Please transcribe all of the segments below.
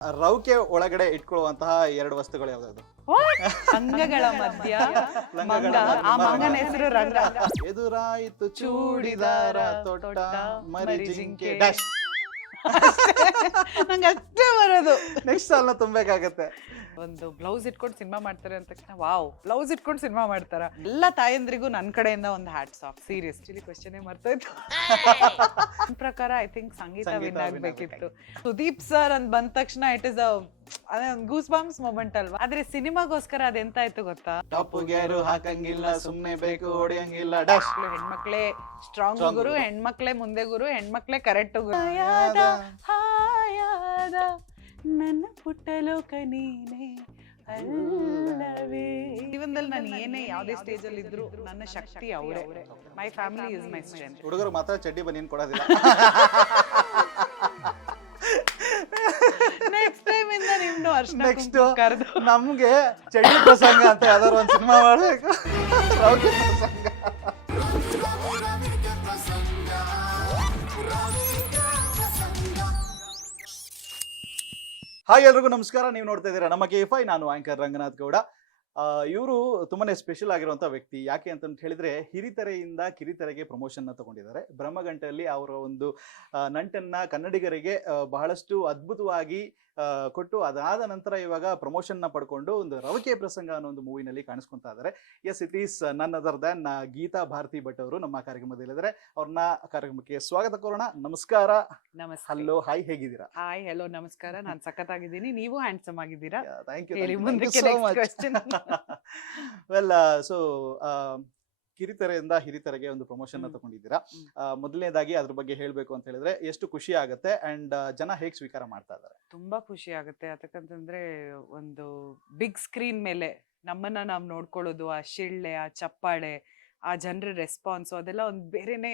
ರೌಕೆ ಒಳಗಡೆ ಇಟ್ಕೊಳ್ಳುವಂತಹ ಎರಡು ವಸ್ತುಗಳು ಯಾವ್ದು? ಅಂಗಗಳ ಮಧ್ಯ ಮಂಗ. ಆ ಮಂಗನ ಹೆಸರು ರಂಗ. ಎದುರಾಯಿತು ಚೂಡಿದಾರ ತೊಟ್ಟ ಮರಿ ಜಿಂಕೆ ಡ್ಯಾಶ್. ನಂಗೆ ಅಷ್ಟೇ ಬರೋದು. ನೆಕ್ಸ್ಟ್ ಸಾಲ ತುಂಬಬೇಕಾಗತ್ತೆ. ಒಂದು ಬ್ಲೌಸ್ ಇಟ್ಕೊಂಡು ಸಿನಿಮಾ ಮಾಡ್ತಾರೆ ಅಂತ ತಕ್ಷಣ ವಾವ್, ಬ್ಲೌಸ್ ಇಟ್ಕೊಂಡು ಸಿನಿಮಾ ಮಾಡ್ತಾರ. ಎಲ್ಲ ತಾಯಂದ್ರಿಗೂ ನನ್ನ ಕಡೆಯಿಂದ ಒಂದು ಹ್ಯಾಟ್ಸ್ ಆಫ್. ಸೀರಿಯಸ್ ಕ್ವಶನ್ ಮರ್ತೋಯ್ತು. ನನ್ನ ಪ್ರಕಾರ ಐ ಥಿಂಕ್ ಸಂಗೀತ ವಿನ್ ಆಗ್ಬೇಕಿತ್ತು. ಸುದೀಪ್ ಸರ್ ಅಂತ ಬಂದ ತಕ್ಷಣ ಇಟ್ ಇಸ್ ಅದೇ ಒಂದು ಗೂಸ್ ಬಾಂಬ್ಸ್ ಮೊಮೆಂಟ್ ಅಲ್ವಾ. ಆದ್ರೆ ಸಿನಿಮಾಗೋಸ್ಕರ ಅದೆಂತ ಆಯ್ತು ಗೊತ್ತಾ? ಟಾಪ್ ಗ್ಯಾರು ಹಾಕಂಗಿಲ್ಲ, ಸುಮ್ನೆ ಬೇಕು ಹೊಡೆಯಂಗಿಲ್ಲ ಡ್ಯಾಶ್. ಹೆಣ್ಮಕ್ಳೇ ಸ್ಟ್ರಾಂಗ್ ಗುರು, ಹೆಣ್ಮಕ್ಳೇ ಮುಂದೆ ಗುರು, ಹೆಣ್ಮಕ್ಳೇ ಕರೆಕ್ಟ್ ಗುರು. ಹಾಯಾದ ನನ್ನ ಪುಟ್ಟ ಲೋಕ ನೀನೆ ಅಲ್ಲವೇ. ಜೀವನದಲ್ಲಿ ನಾನು ಏನೇ ಯಾವ್ದೇ ಸ್ಟೇಜ್ ಅಲ್ಲಿ ಇದ್ರು ನನ್ನ ಶಕ್ತಿ ಅವರೇ. My family is my strength. ಹುಡುಗರು ಮಾತ್ರ ಚಡ್ಡಿ ಬನಿಯನ್ ಕೊಡೋದಿಲ್ಲ. ನೆಕ್ಸ್ಟ್ ಟೈಮ್ ಇಂದ ನಿಮ್ನು ಅರ್ಶನ ನೆಕ್ಸ್ಟ್ ಕರೆದು ನಮ್ಗೆ ಚಡ್ಡಿ ಪ್ರಸಂಗ ಅಂತ ಯಾವ್ದಾದ್ರು ಒಂದು ಸಿನಿಮಾ ಮಾಡ್ಬೇಕು. ರೌಕೆ ಪ್ರಸಂಗ. ಹಾಯ್ ಎಲ್ರಿಗೂ ನಮಸ್ಕಾರ. ನೀವು ನೋಡ್ತಾ ಇದ್ದೀರಾ ನಮ್ಮ KFI. ನಾನು ಆಂಕರ್ ರಂಗನಾಥ್ ಗೌಡ. ಇವರು ತುಂಬಾನೇ ಸ್ಪೆಷಲ್ ಆಗಿರುವಂಥ ವ್ಯಕ್ತಿ. ಯಾಕೆ ಅಂತ ಹೇಳಿದ್ರೆ ಹಿರಿತೆರೆಯಿಂದ ಕಿರಿತೆರೆಗೆ ಪ್ರಮೋಷನ್ನ ತಗೊಂಡಿದ್ದಾರೆ. ಬ್ರಹ್ಮಗಂಟೆಯಲ್ಲಿ ಅವರ ಒಂದು ನಂಟನ್ನ ಕನ್ನಡಿಗರಿಗೆ ಬಹಳಷ್ಟು ಅದ್ಭುತವಾಗಿ ಕೊಟ್ಟು ಅದಾದ ನಂತರ ಇವಾಗ ಪ್ರಮೋಷನ್ನ ಪಡ್ಕೊಂಡು ಒಂದು ರವಕೆ ಪ್ರಸಂಗ ಅನ್ನೋ ಒಂದು ಮೂವಿನಲ್ಲಿ ಕಾಣಿಸ್ಕೊತಾ ಇದ್ದಾರೆ. Yes, it is none other than Geetha Bharathi Bhat ಅವರು ನಮ್ಮ ಕಾರ್ಯಕ್ರಮದಲ್ಲಿದ್ದಾರೆ. ಅವ್ರನ್ನ ಕಾರ್ಯಕ್ರಮಕ್ಕೆ ಸ್ವಾಗತ ಕೋರೋಣ. ನಮಸ್ಕಾರ. ನಮಸ್ತೆ. ಹಲೋ, ಹಾಯ್, ಹೇಗಿದ್ದೀರಾ? ಹಾಯ್, ಹೆಲೋ, ನಮಸ್ಕಾರ. ನಾನು ಸಖತ್ತಾಗಿದ್ದೀನಿ, ನೀವು ಹ್ಯಾಂಡ್ಸಮ್ ಆಗಿದ್ದೀರಾ. ಥ್ಯಾಂಕ್ ಹೇಳಿ ಯು ಮುಂದಕ್ಕೆ so next much. question. Well, so ಕಿರಿತೆರೆಯಿಂದ ಹಿರಿತೆರೆಗೆ ಒಂದು ಪ್ರಮೋಷನ್ ತಗೊಂಡಿದ್ದೀರಾ. ಮೊದಲನೇದಾಗಿ ಅದ್ರ ಬಗ್ಗೆ ಹೇಳ್ಬೇಕು ಅಂತ ಹೇಳಿದ್ರೆ ಎಷ್ಟು ಖುಷಿ ಆಗುತ್ತೆ ಅಂಡ್ ಜನ ಹೇಗ್ ಸ್ವೀಕಾರ ಮಾಡ್ತಾ ಇದ್ದಾರೆ? ತುಂಬಾ ಖುಷಿ ಆಗುತ್ತೆ. ಯಾಕಂತಂದ್ರೆ ಒಂದು ಬಿಗ್ ಸ್ಕ್ರೀನ್ ಮೇಲೆ ನಮ್ಮನ್ನ ನಾವು ನೋಡ್ಕೊಳ್ಳೋದು, ಆ ಶಿಳ್ಳೆ, ಆ ಚಪ್ಪಾಳೆ, ಆ ಜನರ ರೆಸ್ಪಾನ್ಸ್, ಅದೆಲ್ಲ ಒಂದು ಬೇರೆನೆ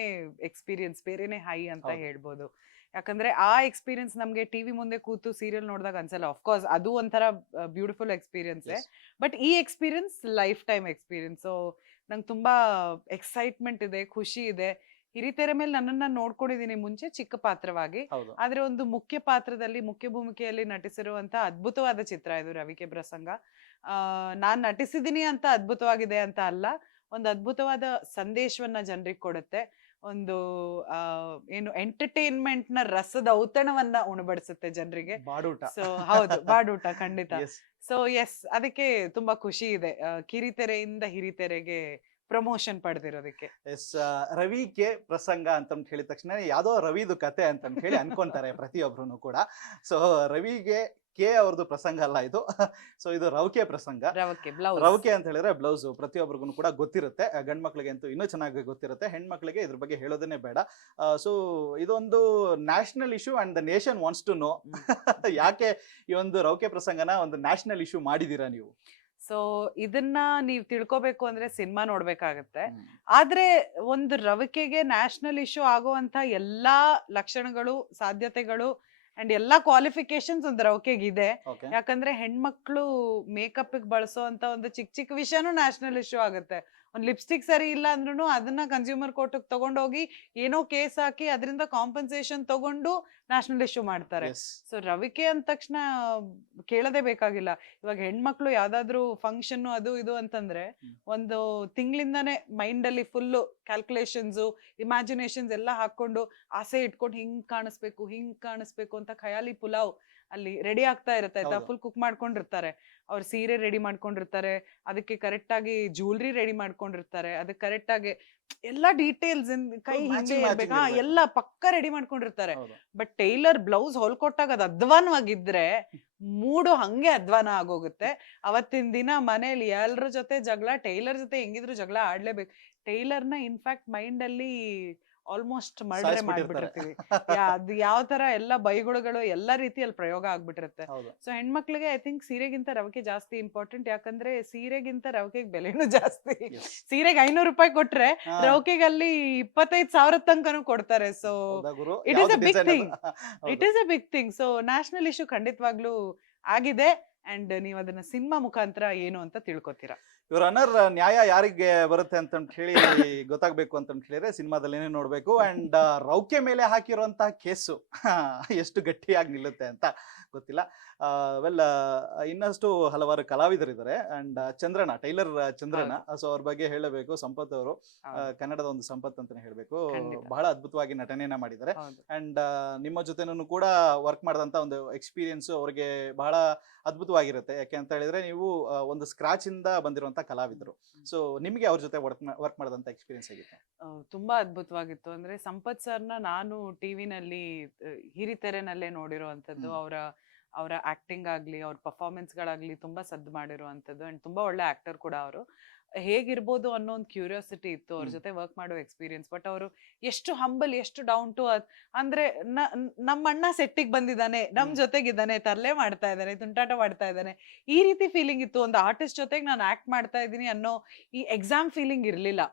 ಎಕ್ಸ್ಪೀರಿಯನ್ಸ್, ಬೇರೆನೆ ಹೈ ಅಂತ ಹೇಳ್ಬೋದು. ಯಾಕಂದ್ರೆ ಆ ಎಕ್ಸ್ಪೀರಿಯನ್ಸ್ ನಮ್ಗೆ ಟಿವಿ ಮುಂದೆ ಕೂತು ಸೀರಿಯಲ್ ನೋಡಿದಾಗ ಅನ್ಸಲ್ಲ. ಆಫ್ಕೋರ್ಸ್ ಅದು ಒಂಥರ ಬ್ಯೂಟಿಫುಲ್ ಎಕ್ಸ್ಪೀರಿಯನ್ಸ್. ಬಟ್ ಈ experience life time experience. So ನಂಗೆ ತುಂಬಾ ಎಕ್ಸೈಟ್ಮೆಂಟ್ ಇದೆ, ಖುಷಿ ಇದೆ. ಹಿರಿತೆರೆ ಮೇಲೆ ನನ್ನನ್ನ ನೋಡ್ಕೊಂಡಿದ್ದೀನಿ ಮುಂಚೆ ಚಿಕ್ಕ ಪಾತ್ರವಾಗಿ. ಆದ್ರೆ ಒಂದು ಮುಖ್ಯ ಪಾತ್ರದಲ್ಲಿ, ಮುಖ್ಯ ಭೂಮಿಕೆಯಲ್ಲಿ ನಟಿಸಿರುವಂತ ಅದ್ಭುತವಾದ ಚಿತ್ರ ಇದು ರವಿಕೆ ಪ್ರಸಂಗ. ನಾನ್ ನಟಿಸಿದೀನಿ ಅಂತ ಅದ್ಭುತವಾಗಿದೆ ಅಂತ ಅಲ್ಲ, ಒಂದು ಅದ್ಭುತವಾದ ಸಂದೇಶವನ್ನ ಜನರಿಗೆ ಕೊಡುತ್ತೆ. ಒಂದು ಏನು ಎಂಟರ್ಟೈನ್ಮೆಂಟ್ ನ ರಸದ ಔತಣವನ್ನ ಉಣಬಡಿಸುತ್ತೆ ಜನರಿಗೆ. ಬಾಡೂಟ. ಸೊ ಹೌದು, ಬಾಡೂಟ ಖಂಡಿತ. ಸೊ ಎಸ್, ಅದಕ್ಕೆ ತುಂಬಾ ಖುಷಿ ಇದೆ ಕಿರಿತೆರೆಯಿಂದ ಹಿರಿತೆರೆಗೆ ಪ್ರಮೋಷನ್ ಪಡೆದಿರೋದಕ್ಕೆ. ಎಸ್, ರವಿಕೆ ಪ್ರಸಂಗ ಅಂತ ಹೇಳಿದ ತಕ್ಷಣ ಯಾವ್ದೋ ರವಿದು ಕತೆ ಅಂತ ಹೇಳಿ ಅನ್ಕೊಂತಾರೆ ಪ್ರತಿಯೊಬ್ರು ಕೂಡ. ಸೊ ರವಿಗೆ ಕೆ ಅವ್ರದ್ದು ಪ್ರಸಂಗ ಅಲ್ಲ ಇದು. ಸೊ ಇದು ರವಕೆ ಪ್ರಸಂಗ. ರವಕೆ ಅಂತ ಹೇಳಿದ್ರೆ ಬ್ಲೌಸ್ ಪ್ರತಿಯೊಬ್ಬರಿಗೂ ಕೂಡ ಗೊತ್ತಿರುತ್ತೆ. ಗಂಡ್ ಮಕ್ಳಿಗೆ ಅಂತೂ ಇನ್ನೂ ಚೆನ್ನಾಗಿ ಗೊತ್ತಿರುತ್ತೆ, ಹೆಣ್ಮಕ್ಳಿಗೆ ಇದ್ರ ಬಗ್ಗೆ ಹೇಳೋದನ್ನೇ ಬೇಡ. ಸೊ ಇದೊಂದು national issue and the nation wants to know. ಯಾಕೆ ಈ ಒಂದು ರವಕೆ ಪ್ರಸಂಗನ ಒಂದು ನ್ಯಾಷನಲ್ ಇಶ್ಯೂ ಮಾಡಿದೀರಾ ನೀವು? ಸೊ ಇದನ್ನ ನೀವ್ ತಿಳ್ಕೊಬೇಕು ಅಂದ್ರೆ ಸಿನಿಮಾ ನೋಡ್ಬೇಕಾಗತ್ತೆ. ಆದ್ರೆ ಒಂದು ರವಿಕೆಗೆ ನ್ಯಾಷನಲ್ ಇಶ್ಯೂ ಆಗುವಂತ ಎಲ್ಲಾ ಲಕ್ಷಣಗಳು, ಸಾಧ್ಯತೆಗಳು ಅಂಡ್ ಎಲ್ಲಾ ಕ್ವಾಲಿಫಿಕೇಶನ್ಸ್ ಒಂದು ರವಕೆಗೆ ಇದೆ. ಯಾಕಂದ್ರೆ ಹೆಣ್ಮಕ್ಳು ಮೇಕಪ್ ಬಳಸೋ ಅಂತ ಒಂದು ಚಿಕ್ಕ ಚಿಕ್ಕ ವಿಷಯನೂ ನ್ಯಾಷನಲ್ ಇಶ್ಯೂ ಆಗುತ್ತೆ. ಒಂದು ಲಿಪ್ಸ್ಟಿಕ್ ಸರಿ ಇಲ್ಲ ಅಂದ್ರೂ ಅದನ್ನ ಕನ್ಸ್ಯೂಮರ್ ಕೋರ್ಟ್ ತಗೊಂಡೋಗಿ ಏನೋ ಕೇಸ್ ಹಾಕಿ ಅದರಿಂದ ಕಾಂಪನ್ಸೇಷನ್ ತಗೊಂಡು ನ್ಯಾಷನಲ್ ಇಶ್ಯೂ ಮಾಡ್ತಾರೆ. ಸೊ ರವಿಕೆ ಅಂದ ತಕ್ಷಣ ಕೇಳದೇ ಬೇಕಾಗಿಲ್ಲ. ಇವಾಗ ಹೆಣ್ಮಕ್ಳು ಯಾವ್ದಾದ್ರು ಫಂಕ್ಷನ್ ಅದು ಇದು ಅಂತಂದ್ರೆ ಒಂದು ತಿಂಗಳಿಂದಾನೇ ಮೈಂಡ್ ಅಲ್ಲಿ ಫುಲ್ ಕ್ಯಾಲ್ಕುಲೇಷನ್ಸ್, ಇಮ್ಯಾಜಿನೇಷನ್ಸ್ ಎಲ್ಲ ಹಾಕೊಂಡು ಆಸೆ ಇಟ್ಕೊಂಡು ಹಿಂಗ್ ಕಾಣಿಸ್ಬೇಕು ಅಂತ ಖಯಾಲಿ ಪುಲಾವ್ ಅಲ್ಲಿ ರೆಡಿ ಆಗ್ತಾ ಇರುತ್ತೆ ಆಯ್ತಾ. ಫುಲ್ ಕುಕ್ ಮಾಡ್ಕೊಂಡಿರ್ತಾರೆ, ಅವ್ರ ಸೀರೆ ರೆಡಿ ಮಾಡ್ಕೊಂಡಿರ್ತಾರೆ, ಅದಕ್ಕೆ ಕರೆಕ್ಟ್ ಆಗಿ ಜ್ಯುವೆಲ್ರಿ ರೆಡಿ ಮಾಡ್ಕೊಂಡಿರ್ತಾರೆ, ಅದಕ್ಕೆ ಕರೆಕ್ಟ್ ಆಗಿ ಎಲ್ಲಾ ಡೀಟೇಲ್ಸ್ ಕೈ ಹಿಂದೆ ಇರ್ಬೇಕಾ ಎಲ್ಲ ಪಕ್ಕ ರೆಡಿ ಮಾಡ್ಕೊಂಡಿರ್ತಾರೆ. ಬಟ್ ಟೈಲರ್ ಬ್ಲೌಸ್ ಹೊಲ್ಕೊಟ್ಟಾಗ ಅದು ಅಧ್ವಾನವಾಗಿದ್ರೆ ಮೂಡು ಹಂಗೆ ಅಧ್ವಾನ ಆಗೋಗುತ್ತೆ. ಅವತ್ತಿನ ದಿನ ಮನೇಲಿ ಎಲ್ಲರ ಜೊತೆ ಜಗಳ, ಟೈಲರ್ ಜೊತೆ ಹೆಂಗಿದ್ರು ಜಗಳ ಆಡ್ಲೇಬೇಕು. ಟೈಲರ್ನ ಇನ್ಫ್ಯಾಕ್ಟ್ ಮೈಂಡ್ ಅಲ್ಲಿ ಆಲ್ಮೋಸ್ಟ್ ಮರ್ಡರ್ ಮಾಡ್ಬಿಟ್ಟಿರ್ತೀವಿ. ಅದು ಯಾವ ತರ ಎಲ್ಲ ಬೈಗುಳುಗಳು ಎಲ್ಲಾ ರೀತಿಯಲ್ಲಿ ಪ್ರಯೋಗ ಆಗ್ಬಿಟ್ಟಿರುತ್ತೆ. ಸೊ ಹೆಣ್ಮಕ್ಳಿಗೆ ಐ ಥಿಂಕ್ ಸೀರೆಗಿಂತ ರವಕೆ ಜಾಸ್ತಿ ಇಂಪಾರ್ಟೆಂಟ್. ಯಾಕಂದ್ರೆ ಸೀರೆಗಿಂತ ರವಕೆಗೆ ಬೆಲೆನೂ ಜಾಸ್ತಿ. ಸೀರೆಗೆ 500 ರೂಪಾಯಿ ಕೊಟ್ರೆ ರವಕೆಗೆ ಅಲ್ಲಿ 25,000 ತನಕನೂ ಕೊಡ್ತಾರೆ. So it is a big thing. So national issue ಖಂಡಿತವಾಗ್ಲೂ ಆಗಿದೆ ಅಂಡ್ ನೀವು ಅದನ್ನ ಸಿನಿಮಾ ಮುಖಾಂತರ ಏನು ಅಂತ ತಿಳ್ಕೊತೀರಾ. ಇವ್ರ ಅನರ್ ನ್ಯಾಯ ಯಾರಿಗೆ ಬರುತ್ತೆ ಅಂತ ಹೇಳಿ ಗೊತ್ತಾಗ್ಬೇಕು ಅಂತ ಹೇಳಿದ್ರೆ ಸಿನಿಮಾದಲ್ಲೇನೆ ನೋಡ್ಬೇಕು. ಅಂಡ್ ರೌಕೆ ಮೇಲೆ ಹಾಕಿರುವಂತಹ ಕೇಸು ಎಷ್ಟು ಗಟ್ಟಿಯಾಗಿ ನಿಲ್ಲುತ್ತೆ ಅಂತ ಗೊತ್ತಿಲ್ಲ. ವೆಲ್ ಇನ್ನಷ್ಟು ಹಲವಾರು ಕಲಾವಿದರಿದ್ದಾರೆ and Chandranna tailor Chandranna, so ಅವ್ರ ಬಗ್ಗೆ ಹೇಳಬೇಕು. ಸಂಪತ್ ಅವರು ಕನ್ನಡದ ಒಂದು ಸಂಪತ್ ಅಂತಾನೆ ಹೇಳ್ಬೇಕು. ಖಂಡಿತ. ಬಹಳ ಅದ್ಭುತವಾಗಿ ನಟನೆಯನ್ನ ಮಾಡಿದ್ದಾರೆ. ಹೌದು. ಅಂಡ್ ನಿಮ್ಮ ಜೊತೆನೂ ಕೂಡ ವರ್ಕ್ ಮಾಡಿದಂತ ಒಂದು ಎಕ್ಸ್ಪೀರಿಯನ್ಸ್ ಅವ್ರಿಗೆ ಬಹಳ ಅದ್ಭುತವಾಗಿರುತ್ತೆ. ಯಾಕೆ ಅಂತ ಹೇಳಿದ್ರೆ ನೀವು ಒಂದು ಸ್ಕ್ರಾಚ್ ಇಂದ ಬಂದಿರುವಂತ ಕಲಾವಿದರು. ಸೊ ನಿಮ್ಗೆ ಅವ್ರ ಜೊತೆ ವರ್ಕ್ ಮಾಡಿದಂತ ಎಕ್ಸ್ಪೀರಿಯನ್ಸ್ ಆಗಿತ್ತು? ತುಂಬಾ ಅದ್ಭುತವಾಗಿತ್ತು. ಅಂದ್ರೆ ಸಂಪತ್ ಸರ್ನ ನಾನು ಟಿವಿನಲ್ಲಿ ಹಿರಿತೆರೆನಲ್ಲೇ ನೋಡಿರುವಂತದ್ದು. ಅವರ ಆಕ್ಟಿಂಗ್ ಆಗ್ಲಿ, ಅವ್ರ ಪರ್ಫಾರ್ಮೆನ್ಸ್ ಗಳಾಗ್ಲಿ ತುಂಬಾ ಸದ್ದು ಮಾಡಿರುವಂತದ್ದು. ಅಂಡ್ ತುಂಬಾ ಒಳ್ಳೆ ಆಕ್ಟರ್ ಕೂಡ ಅವರು. ಹೇಗಿರ್ಬೋದು ಅನ್ನೋ ಒಂದು ಕ್ಯೂರಿಯಾಸಿಟಿ ಇತ್ತು ಅವ್ರ ಜೊತೆ ವರ್ಕ್ ಮಾಡೋ ಎಕ್ಸ್ಪೀರಿಯನ್ಸ್. ಬಟ್ ಅವರು ಎಷ್ಟು ಹಂಬಲ್, ಎಷ್ಟು ಡೌನ್ ಟು ಅರ್ತ್. ಅಂದ್ರೆ ನಮ್ಮ ಅಣ್ಣ ಸೆಟ್ಟಿಗೆ ಬಂದಿದ್ದಾನೆ, ನಮ್ ಜೊತೆಗಿದ್ದಾನೆ, ತರ್ಲೆ ಮಾಡ್ತಾ ಇದ್ದಾನೆ, ತುಂಟಾಟ ಮಾಡ್ತಾ ಇದ್ದಾನೆ, ಈ ರೀತಿ ಫೀಲಿಂಗ್ ಇತ್ತು. ಒಂದು ಆರ್ಟಿಸ್ಟ್ ಜೊತೆಗೆ ನಾನು ಆಕ್ಟ್ ಮಾಡ್ತಾ ಇದ್ದೀನಿ ಅನ್ನೋ ಈ ಎಕ್ಸಾಮ್ ಫೀಲಿಂಗ್ ಇರ್ಲಿಲ್ಲ.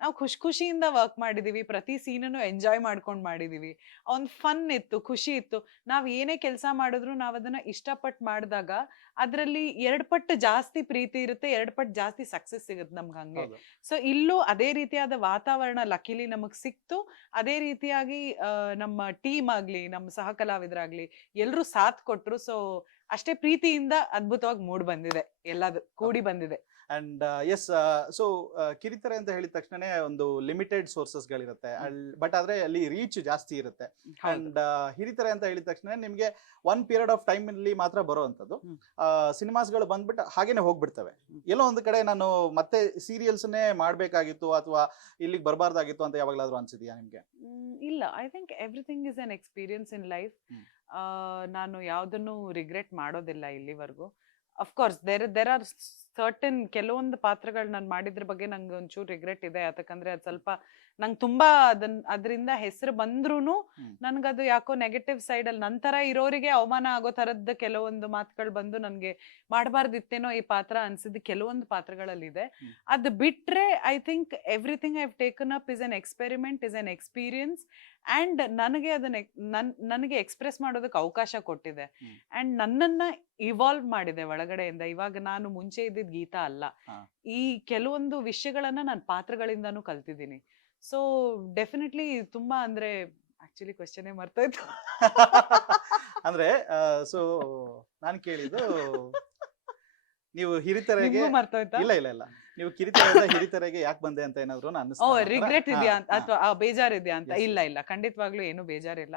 ನಾವು ಖುಷಿಯಿಂದ ವರ್ಕ್ ಮಾಡಿದೀವಿ, ಪ್ರತಿ ಸೀನನ್ನು ಎಂಜಾಯ್ ಮಾಡ್ಕೊಂಡು ಮಾಡಿದೀವಿ. ಒಂದು ಫನ್ ಇತ್ತು, ಖುಷಿ ಇತ್ತು. ನಾವ್ ಏನೇ ಕೆಲಸ ಮಾಡಿದ್ರು ನಾವ್ ಅದನ್ನ ಇಷ್ಟಪಟ್ಟು ಮಾಡಿದಾಗ ಅದ್ರಲ್ಲಿ 2 ಪಟ್ಟು ಜಾಸ್ತಿ ಪ್ರೀತಿ ಇರುತ್ತೆ, 2 ಪಟ್ಟು ಜಾಸ್ತಿ ಸಕ್ಸಸ್ ಸಿಗುತ್ತೆ ನಮ್ಗೆ ಹಂಗೆ. ಸೊ ಇಲ್ಲೂ ಅದೇ ರೀತಿಯಾದ ವಾತಾವರಣ ಲಕಿಲಿ ನಮಗ್ ಸಿಕ್ತು. ಅದೇ ರೀತಿಯಾಗಿ ನಮ್ಮ ಟೀಮ್ ಆಗ್ಲಿ, ನಮ್ಮ ಸಹ ಕಲಾವಿದರಾಗ್ಲಿ ಎಲ್ರು ಸಾಥ್ ಕೊಟ್ರು. ಸೊ ಅಷ್ಟೇ ಪ್ರೀತಿಯಿಂದ ಅದ್ಭುತವಾಗಿ ಮೂಡ್ ಬಂದಿದೆ, ಎಲ್ಲದು ಕೂಡಿ ಬಂದಿದೆ. ಅಂಡ್ ಎಸ್, ಸೊ ಕಿರಿತೆರೆ ಅಂತ ಹೇಳಿದ ತಕ್ಷಣನೇ ಒಂದು ಲಿಮಿಟೆಡ್ ಸೋರ್ಸಸ್ ಗಳಿರುತ್ತೆ, ಬಟ್ ಆದ್ರೆ ಅಲ್ಲಿ ರೀಚ್ ಜಾಸ್ತಿ ಇರುತ್ತೆ. ಅಂಡ್ ಹಿರಿತೆರೆ ಅಂತ ಹೇಳಿದ ತಕ್ಷಣ ನಿಮ್ಗೆ ಒನ್ ಪೀರಿಯಡ್ ಆಫ್ ಟೈಮ್ ಅಲ್ಲಿ ಮಾತ್ರ ಬರುವಂತದ್ದು. ಸಿನಿಮಾಸ್ಗಳು ಬಂದ್ಬಿಟ್ಟು ಹಾಗೇನೆ ಹೋಗ್ಬಿಡ್ತವೆ. ಎಲ್ಲೋ ಒಂದು ಕಡೆ ನಾನು ಮತ್ತೆ ಸೀರಿಯಲ್ಸ್ನೇ ಮಾಡ್ಬೇಕಾಗಿತ್ತು ಅಥವಾ ಇಲ್ಲಿಗೆ ಬರಬಾರ್ದಾಗಿತ್ತು ಅಂತ ಯಾವಾಗ್ಲಾದ್ರೂ ಅನ್ಸಿದ್ಯಾ ನಿಮ್ಗೆ? ಇಲ್ಲ, I think everything is an experience in life. ನಾನು ಯಾವ್ದನ್ನು ರಿಗ್ರೆಟ್ ಮಾಡೋದಿಲ್ಲ ಇಲ್ಲಿವರೆಗೂ. ಅಫ್ಕೋರ್ಸ್ ದೇರ್ ಆರ್ ಸರ್ಟನ್ ಕೆಲವೊಂದು ಪಾತ್ರಗಳು ನಾನು ಮಾಡಿದ್ರ ಬಗ್ಗೆ ನಂಗೆ ಒಂಚೂರು ರಿಗ್ರೆಟ್ ಇದೆ. ಯಾಕಂದ್ರೆ ಅದು ಸ್ವಲ್ಪ ನಂಗೆ ತುಂಬಾ ಅದರಿಂದ ಹೆಸರು ಬಂದ್ರೂನು ನನ್ಗದು ಯಾಕೋ ನೆಗೆಟಿವ್ ಸೈಡ್ ಅಲ್ಲಿ ನಂತರ ಇರೋರಿಗೆ ಅವಮಾನ ಆಗೋ ತರದ್ದು ಕೆಲವೊಂದು ಮಾತುಗಳು ಬಂದು ನನ್ಗೆ ಮಾಡಬಾರ್ದಿತ್ತೇನೋ ಈ ಪಾತ್ರ ಅನ್ಸಿದ್ದು ಕೆಲವೊಂದು ಪಾತ್ರಗಳಲ್ಲಿ ಇದೆ. ಅದು ಬಿಟ್ರೆ I think everything I have taken up is an experiment, is an experience. And ನನಗೆ ಅದನ್ನ ನನಗೆ ಎಕ್ಸ್ಪ್ರೆಸ್ ಮಾಡೋದಕ್ಕೆ ಅವಕಾಶ ಕೊಟ್ಟಿದೆ. ಅಂಡ್ ನನ್ನನ್ನ ಇವಾಲ್ವ್ ಮಾಡಿದೆ ಒಳಗಡೆಯಿಂದ. ಇವಾಗ ನಾನು ಮುಂಚೆ ಇದ್ದಿದ್ ಗೀತಾ ಅಲ್ಲ. ಈ ಕೆಲವೊಂದು ವಿಷಯಗಳನ್ನ ನಾನು ಪಾತ್ರಗಳಿಂದಾನು ಕಲ್ತಿದ್ದೀನಿ. ಸೊ ಡೆಫಿನೆಟ್ಲಿ ತುಂಬಾ, ಅಂದ್ರೆ ಆಕ್ಚುಲಿ ಕ್ವೆಶ್ಚನ್ ಮರ್ತೋಯ್ತು. ಅಂದ್ರೆ ಸೊ ನಾನು ಕೇಳಿದ್ದು ನೀವು ಹಿರಿತೆರೆಗೆ ಮರ್ತೋಯ್ತಾ? ಇಲ್ಲ ನೀವು ಕಿರಿತೆರೆಯಿಂದ ಹಿರಿತೆರೆಗೆ ಯಾಕೆ ಬಂದೆ ಅಂತ ಏನಾದ್ರು ರಿಗ್ರೆಟ್ ಇದೆಯಾ ಅಥವಾ ಬೇಜಾರಿದ್ಯಾ ಅಂತ? ಇಲ್ಲ, ಖಂಡಿತವಾಗ್ಲೂ ಏನು ಬೇಜಾರಿಲ್ಲ.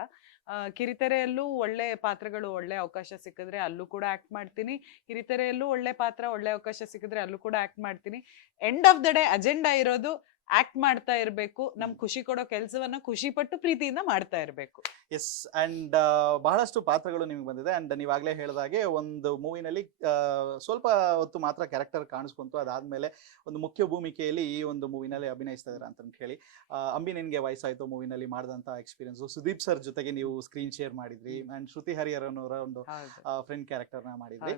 ಕಿರಿತೆರೆಯಲ್ಲೂ ಒಳ್ಳೆ ಪಾತ್ರಗಳು, ಒಳ್ಳೆ ಅವಕಾಶ ಸಿಕ್ಕಿದ್ರೆ ಅಲ್ಲೂ ಕೂಡ ಆಕ್ಟ್ ಮಾಡ್ತೀನಿ. ಹಿರಿತೆರೆಯಲ್ಲೂ ಒಳ್ಳೆ ಪಾತ್ರ, ಒಳ್ಳೆ ಅವಕಾಶ ಸಿಕ್ಕಿದ್ರೆ ಅಲ್ಲೂ ಕೂಡ ಆಕ್ಟ್ ಮಾಡ್ತೀನಿ. End of the day agenda ಇರೋದು ಆಕ್ಟ್ ಮಾಡ್ತಾ ಇರ್ಬೇಕು, ನಮ್ ಖುಷಿ ಕೊಡೋ ಕೆಲಸವನ್ನ ಖುಷಿ ಪಟ್ಟು ಪ್ರೀತಿಯಿಂದ ಮಾಡ್ತಾ ಇರ್ಬೇಕು. ಎಸ್, ಅಂಡ್ ಬಹಳಷ್ಟು ಪಾತ್ರಗಳು ನಿಮ್ಗೆ ಬಂದಿದೆ. ಅಂಡ್ ನೀವಾಗ್ಲೇ ಹೇಳಿದಾಗೆ ಒಂದು ಮೂವಿನಲ್ಲಿ ಸ್ವಲ್ಪ ಹೊತ್ತು ಮಾತ್ರ ಕ್ಯಾರೆಕ್ಟರ್ ಕಾಣಿಸ್ಕೊಂತು, ಅದಾದ್ಮೇಲೆ ಒಂದು ಮುಖ್ಯ ಭೂಮಿಕೆಯಲ್ಲಿ ಈ ಒಂದು ಮೂವಿನಲ್ಲಿ ಅಭಿನಯಿಸ್ತಾ ಇದಾರೆ ಅಂತ ಹೇಳಿ. ಅಂಬಿ ನಿನ್ಗೆ ವಯಸ್ಸಾಯ್ತು ಮೂವಿನಲ್ಲಿ ಮಾಡಿದಂತ ಎಕ್ಸ್ಪೀರಿಯನ್ಸ್. ಸುದೀಪ್ ಸರ್ ಜೊತೆಗೆ ನೀವು ಸ್ಕ್ರೀನ್ ಶೇರ್ ಮಾಡಿದ್ರಿ ಅಂಡ್ ಶ್ರುತಿ ಹರಿಹರನ್ ಅವರ ಒಂದು ಫ್ರೆಂಡ್ ಕ್ಯಾರೆಕ್ಟರ್ ನ ಮಾಡಿದ್ರಿ.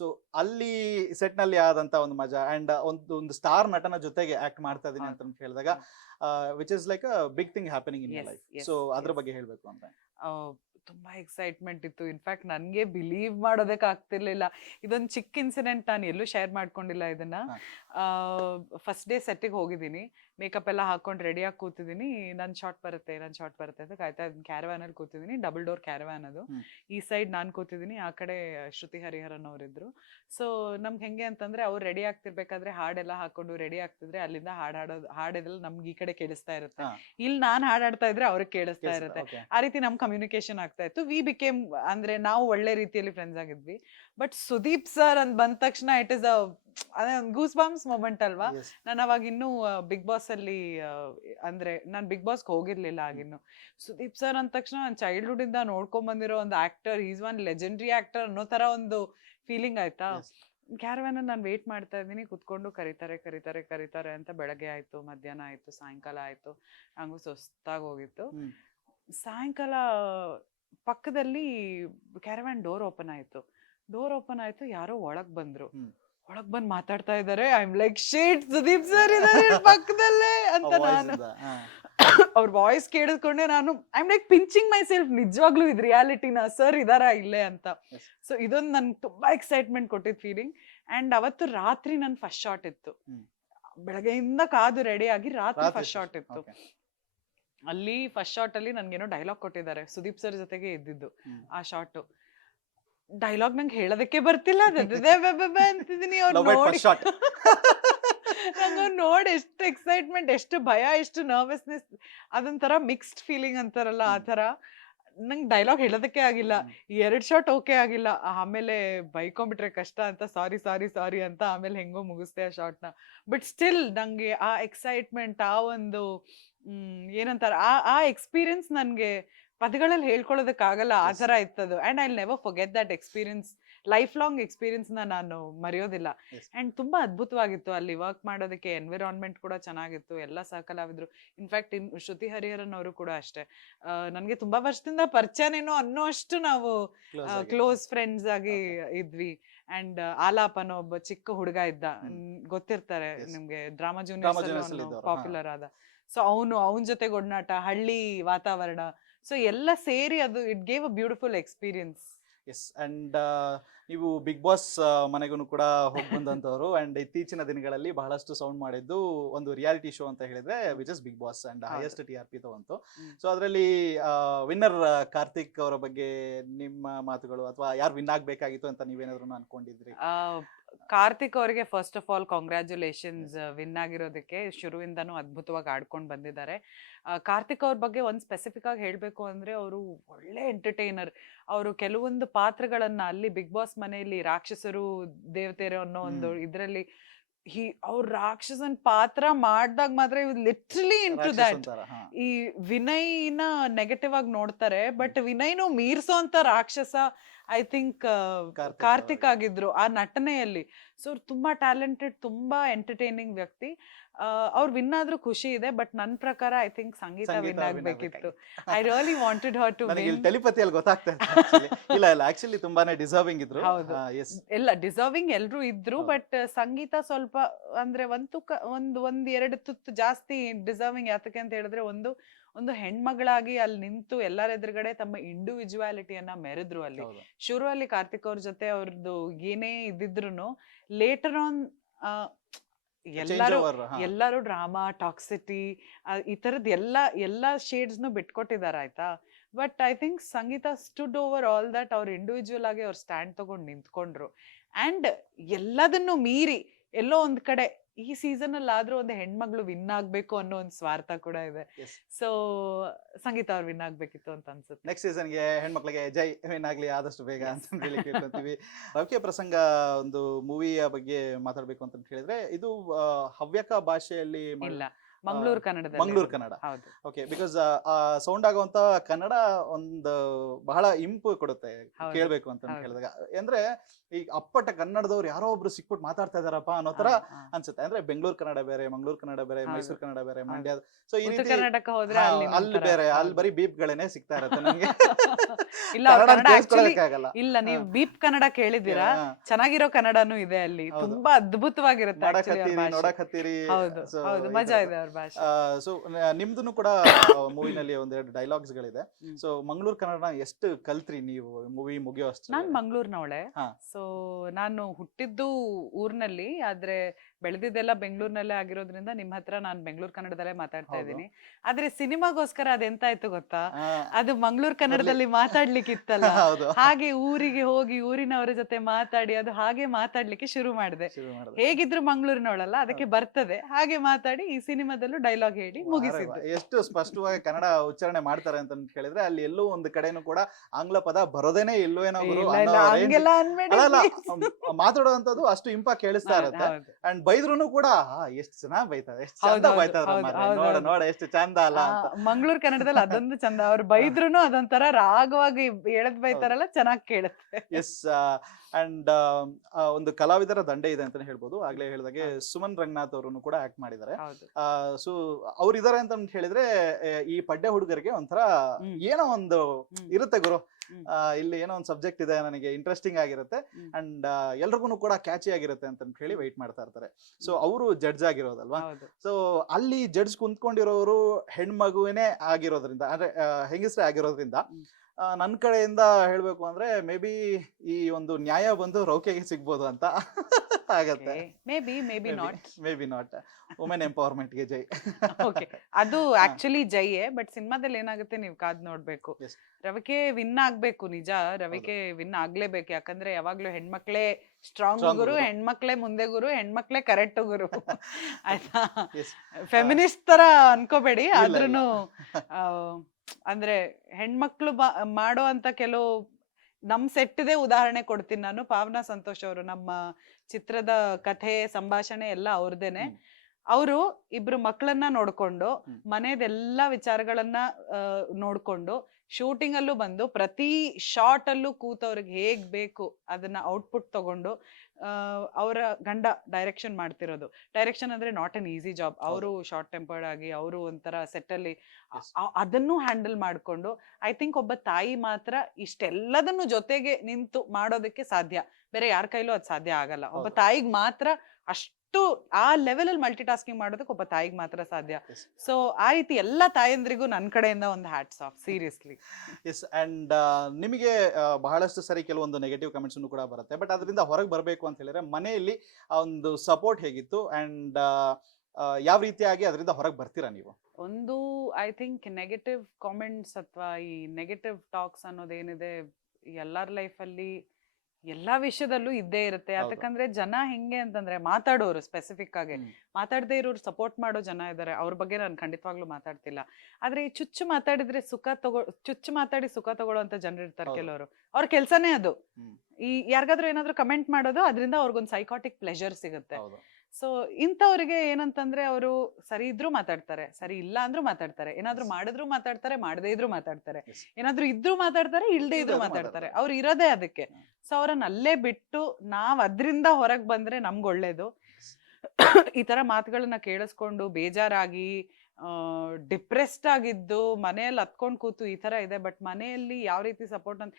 ಸೊ ಅಲ್ಲಿ ಸೆಟ್ ನಲ್ಲಿ ಆದಂತ ಒಂದು ಮಜಾ ಅಂಡ್ ಒಂದು ಸ್ಟಾರ್ ನಟನ ಜೊತೆಗೆ ಆಕ್ಟ್ ಮಾಡ್ತಾ ಇದೀನಿ ಅಂತ ಹೇಳಿದಾಗ which is like a big thing happening in your life. So ಅದ್ರ ಬಗ್ಗೆ ಹೇಳ್ಬೇಕು ಅಂತ. ತುಂಬಾ ಎಕ್ಸೈಟ್ಮೆಂಟ್ ಇತ್ತು. ಇನ್ಫ್ಯಾಕ್ಟ್ ನನ್ಗೆ ಬಿಲೀವ್ ಮಾಡೋದಕ್ಕೆ ಆಗ್ತಿರ್ಲಿಲ್ಲ. ಇದೊಂದು ಚಿಕ್ಕ ಇನ್ಸಿಡೆಂಟ್, ನಾನು ಎಲ್ಲೂ ಶೇರ್ ಮಾಡ್ಕೊಂಡಿಲ್ಲ ಇದನ್ನ. ಫಸ್ಟ್ ಡೇ ಸೆಟ್ಟಿಗೆ ಹೋಗಿದ್ದೀನಿ, ಮೇಕಪ್ ಎಲ್ಲ ಹಾಕೊಂಡು ರೆಡಿಯಾಗಿ ಕೂತಿದ್ದೀನಿ. ನನ್ ಶಾರ್ಟ್ ಬರುತ್ತೆ ಅಂತ ಕಾಯ್ತಾ ಇದ್ದೀನಿ. ಕ್ಯಾರವ್ಯಾನ್ ಅಲ್ಲಿ ಕೂತಿದ್ದೀನಿ, ಡಬಲ್ ಡೋರ್ ಕ್ಯಾರವ್ಯಾನ್ ಅದು. ಈ ಸೈಡ್ ನಾನು ಕೂತಿದ್ದೀನಿ, ಆ ಕಡೆ ಶ್ರುತಿ ಹರಿಹರನ್ ಅವರಿದ್ರು. ಸೊ ನಮ್ಗೆ ಹೆಂಗೆ ಅಂತಂದ್ರೆ ಅವ್ರು ರೆಡಿ ಆಗ್ತಿರ್ಬೇಕಾದ್ರೆ ಹಾಡೆಲ್ಲ ಹಾಕೊಂಡು ರೆಡಿ ಆಗ್ತಿದ್ರೆ ಅಲ್ಲಿಂದ ಹಾಡೋದೆಲ್ಲ ನಮ್ಗೆ ಈ ಕಡೆ ಕೇಳಿಸ್ತಾ ಇರುತ್ತೆ. ಇಲ್ಲಿ ನಾನು ಹಾಡಾಡ್ತಾ ಇದ್ರೆ ಅವ್ರಿಗೆ ಕೇಳಿಸ್ತಾ ಇರುತ್ತೆ. ಆ ರೀತಿ ನಮ್ ಕಮ್ಯುನಿಕೇಶನ್ ಆಗ್ತಾ ಇತ್ತು. ವಿ ಬಿಕೇಮ್, ಅಂದ್ರೆ ನಾವು ಒಳ್ಳೆ ರೀತಿಯಲ್ಲಿ ಫ್ರೆಂಡ್ಸ್ ಆಗಿದ್ವಿ. ಬಟ್ ಸುದೀಪ್ ಸರ್ ಅಂತ ಬಂದ ತಕ್ಷಣ ಇಟ್ ಇಸ್ ಅದೇ ಒಂದು ಗೂಸ್ ಬಾಂಬ್ಸ್ ಮೊಮೆಂಟ್ ಅಲ್ವಾ. ನಾನು ಅವಾಗ ಇನ್ನೂ ಬಿಗ್ ಬಾಸ್ ಅಲ್ಲಿ, ಅಂದ್ರೆ ನಾನು ಬಿಗ್ ಬಾಸ್ಗೆ ಹೋಗಿರ್ಲಿಲ್ಲ ಆಗಿನ್ನು. ಸುದೀಪ್ ಸರ್ ಅಂದ ತಕ್ಷಣ ನಾನು ಚೈಲ್ಡ್ಹುಡ್ ಇಂದ ನೋಡ್ಕೊಂಡ್ ಬಂದಿರೋ ಒಂದು actor, is one legendary actor ಅನ್ನೋ ತರ ಒಂದು ಫೀಲಿಂಗ್ ಆಯ್ತಾ. ಕ್ಯಾರವ್ಯಾನ್ ನಾನು ವೇಟ್ ಮಾಡ್ತಾ ಇದ್ದೀನಿ, ಕುತ್ಕೊಂಡು ಕರೀತಾರೆ ಅಂತ. ಬೆಳಗ್ಗೆ ಆಯ್ತು, ಮಧ್ಯಾಹ್ನ ಆಯ್ತು, ಸಾಯಂಕಾಲ ಆಯ್ತು, ಹಂಗೂ ಸುಸ್ತಾಗಿ ಹೋಗಿತ್ತು. ಸಾಯಂಕಾಲ ಪಕ್ಕದಲ್ಲಿ ಕ್ಯಾರವ್ಯಾನ್ ಡೋರ್ ಓಪನ್ ಆಯ್ತು, ಯಾರೋ ಒಳಗ್ ಬಂದ್ರು. ಒಳಗ್ ಬಂದ್ ಮಾತಾಡ್ತಾ ಇದಾರೆ. I am like shit, Sudeep sir ಇದಾರೆ ಪಕ್ಕದಲ್ಲೇ ಅಂತ. ನಾನು ಅವ್ರ ವಾಯ್ಸ್ ಕೇಳಿಸ್ಕೊಂಡೆ. ನಾನು I am like pinching my self, ನಿಜವಾಗ್ಲೂ ಇದು ರಿಯಾಲಿಟಿನ, ಸರ್ ಇದಾರ ಇಲ್ಲೇ ಅಂತ. ಸೊ ಇದೊಂದು ನನ್ಗೆ ತುಂಬಾ ಎಕ್ಸೈಟ್ಮೆಂಟ್ ಕೊಟ್ಟಿದ್ ಫೀಲಿಂಗ್. ಅಂಡ್ ಅವತ್ತು ರಾತ್ರಿ ನನ್ ಫಸ್ಟ್ ಶಾಟ್ ಇತ್ತು. ಬೆಳಗ್ಗೆಯಿಂದ ಕಾದು ರೆಡಿ ಆಗಿ ರಾತ್ರಿ ಫಸ್ಟ್ ಶಾಟ್ ಇತ್ತು. ಅಲ್ಲಿ ಫಸ್ಟ್ ಶಾಟ್ ಅಲ್ಲಿ ನನ್ಗೇನೋ ಡೈಲಾಗ್ ಕೊಟ್ಟಿದ್ದಾರೆ, ಸುದೀಪ್ ಸರ್ ಜೊತೆಗೆ ಇದ್ದಿದ್ದು ಆ ಶಾಟ್. ಡೈಲಾಗ್ ನಂಗೆ ಹೇಳೋದಕ್ಕೆ ಬರ್ತಿಲ್ಲ ಅಂತಿದ್ದೀನಿ ಅವ್ರು Love at ನೋಡಿ first shot. ನಂಗೆ ಅವ್ರು ನೋಡಿ ಎಷ್ಟು ಎಕ್ಸೈಟ್ಮೆಂಟ್, ಎಷ್ಟು ಭಯ, ಎಷ್ಟು ನರ್ವಸ್ನೆಸ್, ಅದೊಂಥರ ಮಿಕ್ಸ್ಡ್ ಫೀಲಿಂಗ್ ಅಂತಾರಲ್ಲ ಆ ಥರ. ನಂಗೆ ಡೈಲಾಗ್ ಹೇಳೋದಕ್ಕೆ ಆಗಿಲ್ಲ. 2 ಶಾಟ್ ಓಕೆ ಆಗಿಲ್ಲ. ಆಮೇಲೆ ಬೈಕೊಂಡ್ಬಿಟ್ರೆ ಕಷ್ಟ ಅಂತ ಸಾರಿ ಸಾರಿ ಸಾರಿ ಅಂತ ಆಮೇಲೆ ಹೆಂಗೋ ಮುಗಿಸ್ದೆ ಆ ಶಾಟ್ನ. ಬಟ್ ಸ್ಟಿಲ್ ನಂಗೆ ಆ ಎಕ್ಸೈಟ್ಮೆಂಟ್, ಆ ಒಂದು ಏನಂತಾರೆ ಆ ಎಕ್ಸ್ಪೀರಿಯನ್ಸ್ ನನಗೆ ಪದಗಳಲ್ಲಿ ಹೇಳ್ಕೊಳ್ಳೋದಕ್ಕಾಗಲ್ಲ. ಆ Yes. ಥರ ಇತ್ತದು. And I never forget that experience. Life long ಎಕ್ಸ್ಪೀರಿಯನ್ಸ್ನ ನಾನು ಮರೆಯೋದಿಲ್ಲ. Yes. ಆ್ಯಂಡ್ ತುಂಬಾ ಅದ್ಭುತವಾಗಿತ್ತು ಅಲ್ಲಿ ವರ್ಕ್ ಮಾಡೋದಕ್ಕೆ. ಎನ್ವಿರಾನ್ಮೆಂಟ್ ಕೂಡ ಚೆನ್ನಾಗಿತ್ತು, ಎಲ್ಲ ಸಹಕಲಾವಿದ್ರು. ಇನ್ಫ್ಯಾಕ್ಟ್ ಶ್ರುತಿ ಹರಿಹರನ್ ಅವರು ಕೂಡ ಅಷ್ಟೇ. ನನಗೆ ತುಂಬಾ ವರ್ಷದಿಂದ ಪರಿಚಯನೇನೋ ಅನ್ನೋ ಅಷ್ಟು ನಾವು Close ಆಗಿ. ಕ್ಲೋಸ್ ಫ್ರೆಂಡ್ಸ್ ಆಗಿ Okay. ಇದ್ವಿ. ಅಂಡ್ ಆಲಾಪ್ ಅನ್ನೋ ಒಬ್ಬ ಚಿಕ್ಕ ಹುಡುಗ ಇದ್ದ, ಗೊತ್ತಿರ್ತಾರೆ Yes. ನಿಮ್ಗೆ, ಡ್ರಾಮಾ Drama Juniors ಜೂನಿಯರ್ಸ್ ಅಲ್ಲಿ ಇದ್ದವ್ರು, ಪಾಪ್ಯುಲರ್ ಆದ. ಸೊ ಅವನ ಜೊತೆ ಒಡನಾಟ, ಹಳ್ಳಿ ವಾತಾವರಣ, ಸೊ ಎಲ್ಲ ಸೇರಿ ಅದು it gave a beautiful experience. Yes. And ನೀವು ಬಿಗ್ ಬಾಸ್ ಮನೆಗೂ ಕೂಡ ಹೋಗಿ ಬಂದಂತವ್ರು. ಅಂಡ್ ಇತ್ತೀಚಿನ ದಿನಗಳಲ್ಲಿ ಬಹಳಷ್ಟು ಸೌಂಡ್ ಮಾಡಿದ್ದು ಒಂದು ರಿಯಾಲಿಟಿ ಶೋ ಅಂತ ಹೇಳಿದ್ರೆ which is Big Boss, and highest TRP ತಗೊಂತು. ಸೊ ಅದರಲ್ಲಿ ವಿನ್ನರ್ ಕಾರ್ತಿಕ್ ಅವರ ಬಗ್ಗೆ ನಿಮ್ಮ ಮಾತುಗಳು, ಅಥವಾ ಯಾರು ವಿನ್ ಆಗ್ಬೇಕಾಗಿತ್ತು ಅಂತ ನೀವೇನಾದ್ರು ಅನ್ಕೊಂಡಿದ್ರಿ? ಕಾರ್ತಿಕ್ ಅವರಿಗೆ first of all congratulations win ಆಗಿರೋದಕ್ಕೆ. ಶುರುವಿಂದನೂ ಅದ್ಭುತವಾಗಿ ಆಡ್ಕೊಂಡು ಬಂದಿದ್ದಾರೆ. ಕಾರ್ತಿಕ್ ಅವ್ರ ಬಗ್ಗೆ ಒಂದು ಸ್ಪೆಸಿಫಿಕ್ ಆಗಿ ಹೇಳಬೇಕು ಅಂದ್ರೆ, ಅವರು ಒಳ್ಳೆ ಎಂಟರ್ಟೈನರ್. ಅವರು ಕೆಲವೊಂದು ಪಾತ್ರಗಳನ್ನ ಅಲ್ಲಿ ಬಿಗ್ ಬಾಸ್ ಮನೆಯಲ್ಲಿ ರಾಕ್ಷಸರು ದೇವತೆರು ಅನ್ನೋ ಒಂದು ಇದರಲ್ಲಿ ಅವ್ರ ರಾಕ್ಷಸನ್ ಪಾತ್ರ ಮಾಡ್ದಾಗ ಮಾತ್ರ ಲಿಟ್ರಲಿ ಇಂಟು ದಟ್. ಈ ವಿನಯ್ನ ನೆಗೆಟಿವ್ ಆಗಿ ನೋಡ್ತಾರೆ, ಬಟ್ ವಿನಯ್ನು ಮೀರ್ಸೋ ಅಂತ ರಾಕ್ಷಸ ಐ ಥಿಂಕ್ ಕಾರ್ತಿಕ್ ಆಗಿದ್ರು ಆ ನಟನೆಯಲ್ಲಿ. ಸೊ ತುಂಬಾ ಟ್ಯಾಲೆಂಟೆಡ್, ತುಂಬಾ ಎಂಟರ್ಟೈನಿಂಗ್ ವ್ಯಕ್ತಿ. ಅವ್ರು ವಿನ್ ಆದ್ರೂ ಖುಷಿ ಇದೆ, ಬಟ್ ನನ್ನ ಪ್ರಕಾರ ಐ ಥಿಂಕ್ ಸಂಗೀತ ವಿನ್ ಆಗ್ಬೇಕಿತ್ತು. I really wanted her to win. ಟೆಲಿಪತಿಯಲ್ಲಿ ಗೊತ್ತಾಗ್ತಾ ಇಲ್ಲ ಆಕ್ಚುಲಿ ತುಂಬಾನೇ ಡಿಸರ್ವಿಂಗ್ ಇದ್ರು. ಹೌದು, ಎಲ್ಲ ಡಿಸರ್ವಿಂಗ್ ಎಲ್ರು ಇದ್ರು, ಬಟ್ ಸಂಗೀತ ಸ್ವಲ್ಪ ಅಂದ್ರೆ ಒಂದ್ ಎರಡು ತುತ್ತು ಜಾಸ್ತಿ ಡಿಸರ್ವಿಂಗ್. ಯಾತಕ್ಕೆ ಅಂತ ಹೇಳಿದ್ರೆ, ಒಂದು ಹೆಣ್ಮಗಳಾಗಿ ಅಲ್ಲಿ ನಿಂತು ಎಲ್ಲರ ಎದುರುಗಡೆ ತಮ್ಮ ಇಂಡಿವಿಜುವಾಲಿಟಿಯನ್ನ ಮೆರೆದ್ರು ಅಲ್ಲಿ. ಶುರುವಲ್ಲಿ ಕಾರ್ತಿಕ್ ಅವ್ರ ಜೊತೆ ಅವ್ರದ್ದು ಏನೇ ಇದ್ದಿದ್ರು, ಲೇಟರ್ ಆನ್ ಎಲ್ಲರೂ ಡ್ರಾಮಾ, ಟಾಕ್ಸಿಟಿ, ಈ ತರದ್ ಎಲ್ಲಾ ಶೇಡ್ಸ್ನು ಬಿಟ್ಕೊಟ್ಟಿದಾರ ಆಯ್ತಾ. But I think Sangeetha stood over all that. ಅವ್ರ ಇಂಡಿವಿಜುವಲ್ ಆಗಿ ಅವ್ರ ಸ್ಟ್ಯಾಂಡ್ ತಗೊಂಡು ನಿಂತ್ಕೊಂಡ್ರು. ಅಂಡ್ ಎಲ್ಲದನ್ನು ಮೀರಿ ಎಲ್ಲೋ ಒಂದ್ ಕಡೆ ಈ ಸೀಸನ್ ಅಲ್ಲಿ ಆದ್ರೂ ಒಂದು ಹೆಣ್ಮಗಳು ವಿನ್ ಆಗ್ಬೇಕು ಅನ್ನೋ ಒಂದು ಸ್ವಾರ್ಥ ಕೂಡ ಇದೆ. ಸೊ ಸಂಗೀತ ಅವ್ರು ವಿನ್ ಆಗ್ಬೇಕಿತ್ತು ಅಂತ ಅನ್ಸುತ್ತೆ. ನೆಕ್ಸ್ಟ್ ಸೀಸನ್ಗೆ ಹೆಣ್ಮಕ್ಳಿಗೆ ಜೈ ವಿನ್ ಆಗ್ಲಿ ಆದಷ್ಟು ಬೇಗ ಅಂತ ಹೇಳಿ ಕೇಳ್ಕೊಂತೀವಿ. ರವಿಕೆ ಪ್ರಸಂಗ ಒಂದು ಮೂವಿಯ ಬಗ್ಗೆ ಮಾತಾಡ್ಬೇಕು ಅಂತ ಹೇಳಿದ್ರೆ, ಇದು ಹವ್ಯಕ ಭಾಷೆಯಲ್ಲಿ ಇಲ್ಲ, Mangaluru Kannada. Okay, because sound ಆಗುವಂತ ಕನ್ನಡ ಒಂದು ಬಹಳ ಇಂಪು ಕೊಡುತ್ತೆ ಕೇಳ್ಬೇಕು ಅಂತ ಹೇಳಿದಾಗ. ಅಂದ್ರೆ ಈಗ ಅಪ್ಪಟ ಕನ್ನಡದವ್ರು ಯಾರೋ ಒಬ್ರು ಸಿಕ್ಬಿಟ್ಟು ಮಾತಾಡ್ತಾ ಇದಾರಪ್ಪ ಅನ್ನೋ ತರ ಅನ್ಸುತ್ತೆ. ಅಂದ್ರೆ ಬೆಂಗಳೂರು ಕನ್ನಡ ಬೇರೆ, ಮಂಗಳೂರು ಕನ್ನಡ ಬೇರೆ, ಮೈಸೂರು ಕನ್ನಡ ಬೇರೆ, ಮಂಡ್ಯ. ಸೊ ಈ ರೀತಿ ಅಲ್ಲಿ ಬೇರೆ, ಅಲ್ಲಿ ಬರೀ ಬೀಪ್ ಗಳೇನೆ ಸಿಗ್ತಾ ಇರತ್ತೆ ನಮ್ಗೆ. ಇಲ್ಲ, ನೀವು ಬೀಪ್ ಕನ್ನಡ ಕೇಳಿದ್ದೀರಾ? ಚೆನ್ನಾಗಿರೋ ಕನ್ನಡನೂ ಇದೆ ಅಲ್ಲಿ, ತುಂಬಾ ಅದ್ಭುತವಾಗಿರುತ್ತೆ. ಮಜಾ ಇದೆ ಅವ್ರ ಭಾಷೆ. ಸೊ ನಿಮ್ದು ಕೂಡ ಮೂವಿನಲ್ಲಿ ಒಂದೆರಡು ಡೈಲಾಗ್ಸ್ ಗಳಿದೆ. ಸೊ ಮಂಗಳೂರು ಕನ್ನಡ ಎಷ್ಟು ಕಲ್ತ್ರಿ ನೀವು ಮೂವಿ ಮುಗಿಯೋ ಅಷ್ಟು? ನಾನ್ ಮಂಗಳೂರಿನವಳೆ. ಸೊ ನಾನು ಹುಟ್ಟಿದ್ದು ಊರ್ನಲ್ಲಿ, ಆದ್ರೆ ಬೆಳೆದಿದ್ದೆಲ್ಲ ಬೆಂಗಳೂರಿನಲ್ಲೇ ಆಗಿರೋದ್ರಿಂದ ನಿಮ್ಮ ಹತ್ರ ನಾನು ಬೆಂಗಳೂರು ಕನ್ನಡದಲ್ಲೇ ಮಾತಾಡ್ತಾ ಇದ್ದೀನಿ. ಆದ್ರೆ ಸಿನಿಮಾಗೋಸ್ಕರ ಅದೆಂತ ಆಯ್ತು ಗೊತ್ತಾ, ಅದು ಮಂಗಳೂರು ಕನ್ನಡದಲ್ಲಿ ಮಾತಾಡ್ಲಿಕ್ಕಿತ್ತಲ್ಲ, ಹಾಗೆ ಊರಿಗೆ ಹೋಗಿ ಊರಿನವರ ಜೊತೆ ಮಾತಾಡಿ ಅದು ಹಾಗೆ ಮಾತಾಡ್ಲಿಕ್ಕೆ ಶುರು ಮಾಡಿದೆ. ಹೇಗಿದ್ರು ಮಂಗಳೂರಿನವಳಲ್ಲ, ಅದಕ್ಕೆ ಬರ್ತದೆ, ಹಾಗೆ ಮಾತಾಡಿ ಈ ಸಿನಿಮಾದಲ್ಲೂ ಡೈಲಾಗ್ ಹೇಳಿ ಮುಗಿಸಿದ್ದು. ಎಷ್ಟು ಸ್ಪಷ್ಟವಾಗಿ ಕನ್ನಡ ಉಚ್ಚಾರಣೆ ಮಾಡ್ತಾರೆ ಅಂತ ಹೇಳಿದ್ರೆ, ಅಲ್ಲಿ ಎಲ್ಲೂ ಒಂದು ಕಡೆನೂ ಕೂಡ ಆಂಗ್ಲ ಪದ ಬರೋದೇನೆ ಎಲ್ಲೋ ಏನೋ ಮಾತಾಡುವಂತದ್ದು ಅಷ್ಟು ಇಂಪಾಗಿ ಕೇಳಿಸ್ತಾ ಇರುತ್ತೆ. ಅಂಡ್ ಬೈದ್ರುನು ಕೂಡ ಎಷ್ಟು ಚೆನ್ನಾಗಿ ಬೈತಾರೆ, ಎಷ್ಟು ಚಂದ ಬೈತಾರೆ, ನೋಡ ಎಷ್ಟು ಚಂದ ಅಲ್ಲ ಅಂತ. ಮಂಗಳೂರು ಕನ್ನಡದಲ್ಲಿ ಅದೊಂದು ಚಂದ, ಅವ್ರು ಬೈದ್ರುನು ಅದೊಂಥರ ರಾಗವಾಗಿ ಹೇಳದ್ ಬೈತಾರಲ್ಲ, ಚೆನ್ನಾಗಿ ಕೇಳುತ್ತೆ. ಎಸ್. ಅಂಡ್ ಒಂದು ಕಲಾವಿದರ ದಂಡೆ ಇದೆ ಅಂತಾನೆ ಹೇಳ್ಬೋದು. ಆಗ್ಲೇ ಹೇಳಿದಾಗೆ ಸುಮನ್ ರಂಗನಾಥ್ ಅವರನ್ನು ಕೂಡ ಆಕ್ಟ್ ಮಾಡಿದ್ದಾರೆ. ಸೊ ಅವ್ರಿದ್ದಾರೆ ಅಂತ ಹೇಳಿದ್ರೆ, ಈ ಪಡ್ಡೆ ಹುಡುಗರಿಗೆ ಒಂಥರ ಏನೋ ಒಂದು ಇರುತ್ತೆ ಗುರು, ಇಲ್ಲಿ ಏನೋ ಒಂದು ಸಬ್ಜೆಕ್ಟ್ ಇದೆ, ನನಗೆ ಇಂಟ್ರೆಸ್ಟಿಂಗ್ ಆಗಿರುತ್ತೆ, ಅಂಡ್ ಎಲ್ರಿಗೂ ಕೂಡ ಕ್ಯಾಚಿ ಆಗಿರುತ್ತೆ ಅಂತ ಹೇಳಿ ವೆಯ್ಟ್ ಮಾಡ್ತಾ ಇರ್ತಾರೆ. ಸೊ ಅವರು ಜಡ್ಜ್ ಆಗಿರೋದಲ್ವಾ. ಸೊ ಅಲ್ಲಿ ಜಡ್ಜ್ ಕುಂತ್ಕೊಂಡಿರೋರು ಹೆಣ್ಮಗುವೇನೆ ಆಗಿರೋದ್ರಿಂದ, ಅಂದ್ರೆ ಹೆಂಗಸ್ರೇ ಆಗಿರೋದ್ರಿಂದ, ನನ್ನ ಕಡೆಯಿಂದ ಹೇಳ್ಬೇಕು ಅಂದ್ರೆ ಮೇ ಬಿ ಈ ಒಂದು ನ್ಯಾಯ ಬಂದು ರೌಕೆಗೆ ಸಿಗ್ಬೋದು ಅಂತ. ಆಗತ್ತೆ. Maybe not. Maybe not. Women ಎಂಪವರ್ಮೆಂಟ್ಗೆ ಜೈ. ಓಕೆ, ಅದು ಆಕ್ಚುಲಿ ಜೈಯೇ, ಬಟ್ ಸಿನಿಮಾದಲ್ಲಿ ಏನಾಗುತ್ತೆ ನೀವು ಕಾದ್ ನೋಡ್ಬೇಕು. Yes. ರವಿಕೆ ವಿನ್ ಆಗ್ಬೇಕು, ನಿಜ ರವಿಕೆ ವಿನ್ ಆಗ್ಲೇಬೇಕು, ಯಾಕಂದ್ರೆ ಯಾವಾಗ್ಲೂ ಹೆಣ್ಮಕ್ಳೇ ಸ್ಟ್ರಾಂಗ್ Strong ಗುರು, ಗುರು. ಹೆಣ್ಮಕ್ಳೇ ಮುಂದೆ ಗುರು, ಹೆಣ್ಮಕ್ಳೇ ಕರೆಕ್ಟ್ ಗುರು. ಆಯ್ತಾ? Yes. ಫೆಮಿನಿಸ್ಟ್ ತರ ಅನ್ಕೋಬೇಡಿ, ಇಲ್ಲ, ಆದ್ರೂನು ಅಂದ್ರೆ ಹೆಣ್ಮಕ್ಳು ಮಾಡೋ ಅಂತ ಕೆಲವು ನಮ್ ಸೆಟ್ದೇ ಉದಾಹರಣೆ ಕೊಡ್ತೀನಿ ನಾನು. ಪಾವನಾ ಸಂತೋಷ್ ಅವರು, ನಮ್ಮ ಚಿತ್ರದ ಕಥೆ ಸಂಭಾಷಣೆ ಎಲ್ಲ ಅವ್ರದೇನೆ. ಅವರು ಇಬ್ರು ಮಕ್ಕಳನ್ನ ನೋಡ್ಕೊಂಡು ಮನೆದೆಲ್ಲಾ ವಿಚಾರಗಳನ್ನ ನೋಡ್ಕೊಂಡು ಶೂಟಿಂಗ್ ಅಲ್ಲೂ ಬಂದು ಪ್ರತಿ ಶಾರ್ಟ್ ಅಲ್ಲೂ ಕೂತವ್ರಿಗೆ ಹೇಗ್ ಬೇಕು ಅದನ್ನ ಔಟ್ಪುಟ್ ತಗೊಂಡು ಅವರ ಗಂಡ ಡೈರೆಕ್ಷನ್ ಮಾಡ್ತಿರೋದು. ಡೈರೆಕ್ಷನ್ ಅಂದ್ರೆ ನಾಟ್ ಅನ್ ಈಸಿ ಜಾಬ್. ಅವರು ಶಾರ್ಟ್ ಟೆಂಪರ್ಡ್ ಆಗಿ ಅವರು ಒಂಥರ ಸೆಟ್ ಅಲ್ಲಿ ಅದನ್ನು ಹ್ಯಾಂಡಲ್ ಮಾಡ್ಕೊಂಡು, ಐ ಥಿಂಕ್ ಒಬ್ಬ ತಾಯಿ ಮಾತ್ರ ಇಷ್ಟೆಲ್ಲದನ್ನು ಜೊತೆಗೆ ನಿಂತು ಮಾಡೋದಕ್ಕೆ ಸಾಧ್ಯ. ಬೇರೆ ಯಾರ ಕೈಲೂ ಅದ್ ಸಾಧ್ಯ ಆಗಲ್ಲ. ಒಬ್ಬ ತಾಯಿಗ್ ಮಾತ್ರ ಅಷ್ಟು ಆ ಲೆವೆಲ್ ಅಲ್ಲಿ ಮಲ್ಟಿ ಟಾಸ್ಕಿಂಗ್ ಮಾಡೋದಕ್ಕೆ ಒಬ್ಬ ತಾಯಿಗ್ ಮಾತ್ರ ಸಾಧ್ಯ. ಸೊ ಆ ರೀತಿ ಎಲ್ಲ ತಾಯಂದ್ರಿಗೂ ನನ್ನ ಕಡೆಯಿಂದ ಒಂದು hats off, seriously. Yes. And ನಿಮಗೆ ಬಹಳಷ್ಟು ಸರಿ ಕೆಲವೊಂದು ನೆಗೆಟಿವ್ ಕಮೆಂಟ್ಸ್ ಕೂಡ ಬರುತ್ತೆ, ಬಟ್ ಅದರಿಂದ ಹೊರಗೆ ಬರಬೇಕು ಅಂತ ಹೇಳಿದ್ರೆ ಮನೆಯಲ್ಲಿ ಆ ಒಂದು ಸಪೋರ್ಟ್ ಹೇಗಿತ್ತು ಅಂಡ್ ಯಾವ ರೀತಿಯಾಗಿ ಅದರಿಂದ ಹೊರಗೆ ಬರ್ತೀರಾ ನೀವು? ಒಂದು ಐ ಥಿಂಕ್ ನೆಗೆಟಿವ್ ಕಾಮೆಂಟ್ಸ್ ಅಥವಾ ಈ ನೆಗೆಟಿವ್ ಟಾಕ್ಸ್ ಅನ್ನೋದೇನಿದೆ ಎಲ್ಲರ ಲೈಫಲ್ಲಿ ಎಲ್ಲಾ ವಿಷಯದಲ್ಲೂ ಇದ್ದೇ ಇರುತ್ತೆ. ಯಾಕಂದ್ರೆ ಜನ ಹೆಂಗೆ ಅಂತಂದ್ರೆ ಮಾತಾಡೋರು ಸ್ಪೆಸಿಫಿಕ್ ಆಗಿ, ಮಾತಾಡದೇ ಇರೋರು ಸಪೋರ್ಟ್ ಮಾಡೋ ಜನ ಇದಾರೆ. ಅವ್ರ ಬಗ್ಗೆ ನಾನು ಖಂಡಿತವಾಗ್ಲೂ ಮಾತಾಡ್ತಿಲ್ಲ. ಆದ್ರೆ ಈ ಚುಚ್ಚು ಮಾತಾಡಿದ್ರೆ ಚುಚ್ಚು ಮಾತಾಡಿ ಸುಖ ತಗೊಳ್ಳೋಂತ ಜನರು ಇರ್ತಾರೆ ಕೆಲವರು. ಅವ್ರ ಕೆಲ್ಸನೇ ಅದು. ಈ ಯಾರಿಗಾದ್ರೂ ಏನಾದ್ರು ಕಮೆಂಟ್ ಮಾಡೋದು, ಅದರಿಂದ ಅವ್ರಿಗೊಂದು ಸೈಕಾಟಿಕ್ ಪ್ಲೆಜರ್ ಸಿಗುತ್ತೆ. ಸೊ ಇಂಥವ್ರಿಗೆ ಏನಂತಂದ್ರೆ ಅವರು ಸರಿ ಇದ್ರು ಮಾತಾಡ್ತಾರೆ, ಸರಿ ಇಲ್ಲ ಅಂದ್ರೂ ಮಾತಾಡ್ತಾರೆ, ಏನಾದ್ರು ಮಾಡಿದ್ರು ಮಾತಾಡ್ತಾರೆ, ಮಾಡದೇ ಇದ್ರು ಮಾತಾಡ್ತಾರೆ, ಏನಾದ್ರು ಇದ್ರು ಮಾತಾಡ್ತಾರೆ, ಇಲ್ದೇ ಇದ್ರು ಮಾತಾಡ್ತಾರೆ. ಅವ್ರು ಇರೋದೇ ಅದಕ್ಕೆ. ಸೊ ಅವ್ರನ್ನ ಅಲ್ಲೇ ಬಿಟ್ಟು ನಾವ್ ಅದ್ರಿಂದ ಹೊರಗ್ ಬಂದ್ರೆ ನಮ್ಗೆ ಒಳ್ಳೇದು. ಈ ತರ ಮಾತುಗಳನ್ನ ಕೇಳಿಸ್ಕೊಂಡು ಬೇಜಾರಾಗಿ ಡಿಪ್ರೆಸ್ಡ್ ಆಗಿದ್ದು ಮನೆಯಲ್ಲಿ ಹತ್ಕೊಂಡ್ ಕೂತು ಈ ತರ ಇದೆ. ಬಟ್ ಮನೆಯಲ್ಲಿ ಯಾವ ರೀತಿ ಸಪೋರ್ಟ್ ಅಂತ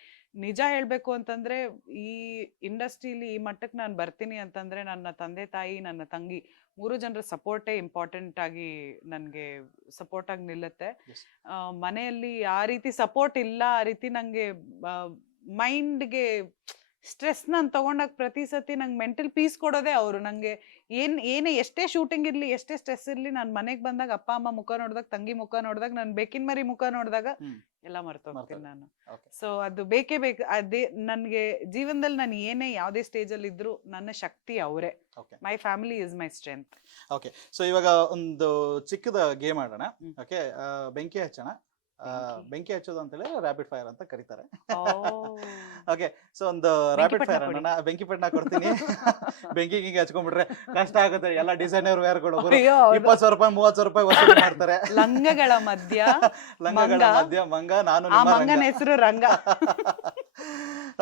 ನಿಜ ಹೇಳ್ಬೇಕು ಅಂತಂದ್ರೆ, ಈ ಇಂಡಸ್ಟ್ರಿಲಿ ಈ ಮಟ್ಟಕ್ಕೆ ನಾನು ಬರ್ತೀನಿ ಅಂತಂದ್ರೆ ನನ್ನ ತಂದೆ ತಾಯಿ, ನನ್ನ ತಂಗಿ, 3 ಜನರ ಸಪೋರ್ಟೇ ಇಂಪಾರ್ಟೆಂಟ್ ಆಗಿ ನನ್ಗೆ ಸಪೋರ್ಟ್ ಆಗಿ ನಿಲ್ಲುತ್ತೆ. ಮನೆಯಲ್ಲಿ ಆ ರೀತಿ ಸಪೋರ್ಟ್ ಇಲ್ಲ, ಆ ರೀತಿ ನಂಗೆ ಮೈಂಡ್ಗೆ ಸ್ಟ್ರೆಸ್ ನಾನು ತಗೊಂಡಾಗ ಪ್ರತಿ ಸತಿ ನಂಗೆ ಮೆಂಟಲ್ ಪೀಸ್ ಕೊಡೋದೇ ಅವರು. ನಂಗೆ ಏನೇ ಎಷ್ಟೇ ಶೂಟಿಂಗ್ ಇರ್ಲಿ, ಎಷ್ಟೇ ಸ್ಟ್ರೆಸ್ ಇರ್ಲಿ, ನಾನು ಮನೆಗೆ ಬಂದಾಗ ಅಪ್ಪ ಅಮ್ಮ ಮುಖ ನೋಡಿದಾಗ, ತಂಗಿ ಮುಖ ನೋಡಿದಾಗ, ನಾನು ಬೇಕಿನ ಮರಿ ಮುಖ ನೋಡಿದಾಗ ಎಲ್ಲ ಮರ್ತೋಗ್ತೀನಿ ನಾನು. ಸೊ ಅದು ಬೇಕೇ ಬೇಕು. ಅದೇ ನನ್ಗೆ ಜೀವನದಲ್ಲಿ ನಾನು ಏನೇ ಯಾವುದೇ ಸ್ಟೇಜ್ ಅಲ್ಲಿ ಇದ್ರು ನನ್ನ ಶಕ್ತಿ ಅವರೇ. My family is my strength. Okay, so ಇವಾಗ ಒಂದು ಚಿಕ್ಕದ ಗೇಮ್ ಆಡೋಣ. ಓಕೆ, ಬೆಂಕಿ ಹಚ್ಚೋಣ. ಬೆಂಕಿ ಹಚ್ಚೋದು ಅಂತ ಹೇಳಿ ರ್ಯಾಪಿಡ್ ಫೈರ್ ಅಂತ ಕರೀತಾರೆ. ಓಕೆ, ಸೊ ಒಂದು ರ್ಯಾಪಿಡ್ ಫೈರ್ ಅಣ್ಣ. ಬೆಂಕಿ ಪಟ್ಟಣ ಕೊಡ್ತೀನಿ. ಬೆಂಕಿ ಹಿಂಗೆ ಹಚ್ಕೊಂಡ್ಬಿಟ್ರೆ ಕಷ್ಟ ಆಗುತ್ತೆ. ಎಲ್ಲ ಡಿಸೈನರ್ ವೇರ್ಗಳು 20,000 ರೂಪಾಯಿ 30,000 ರೂಪಾಯಿ ವಸೂಲಿ ಮಾಡ್ತಾರೆ. ಲಂಗಗಳ ಮಧ್ಯ ಮಂಗ, ನಾನು ಮಂಗನ ಹೆಸರು ರಂಗ.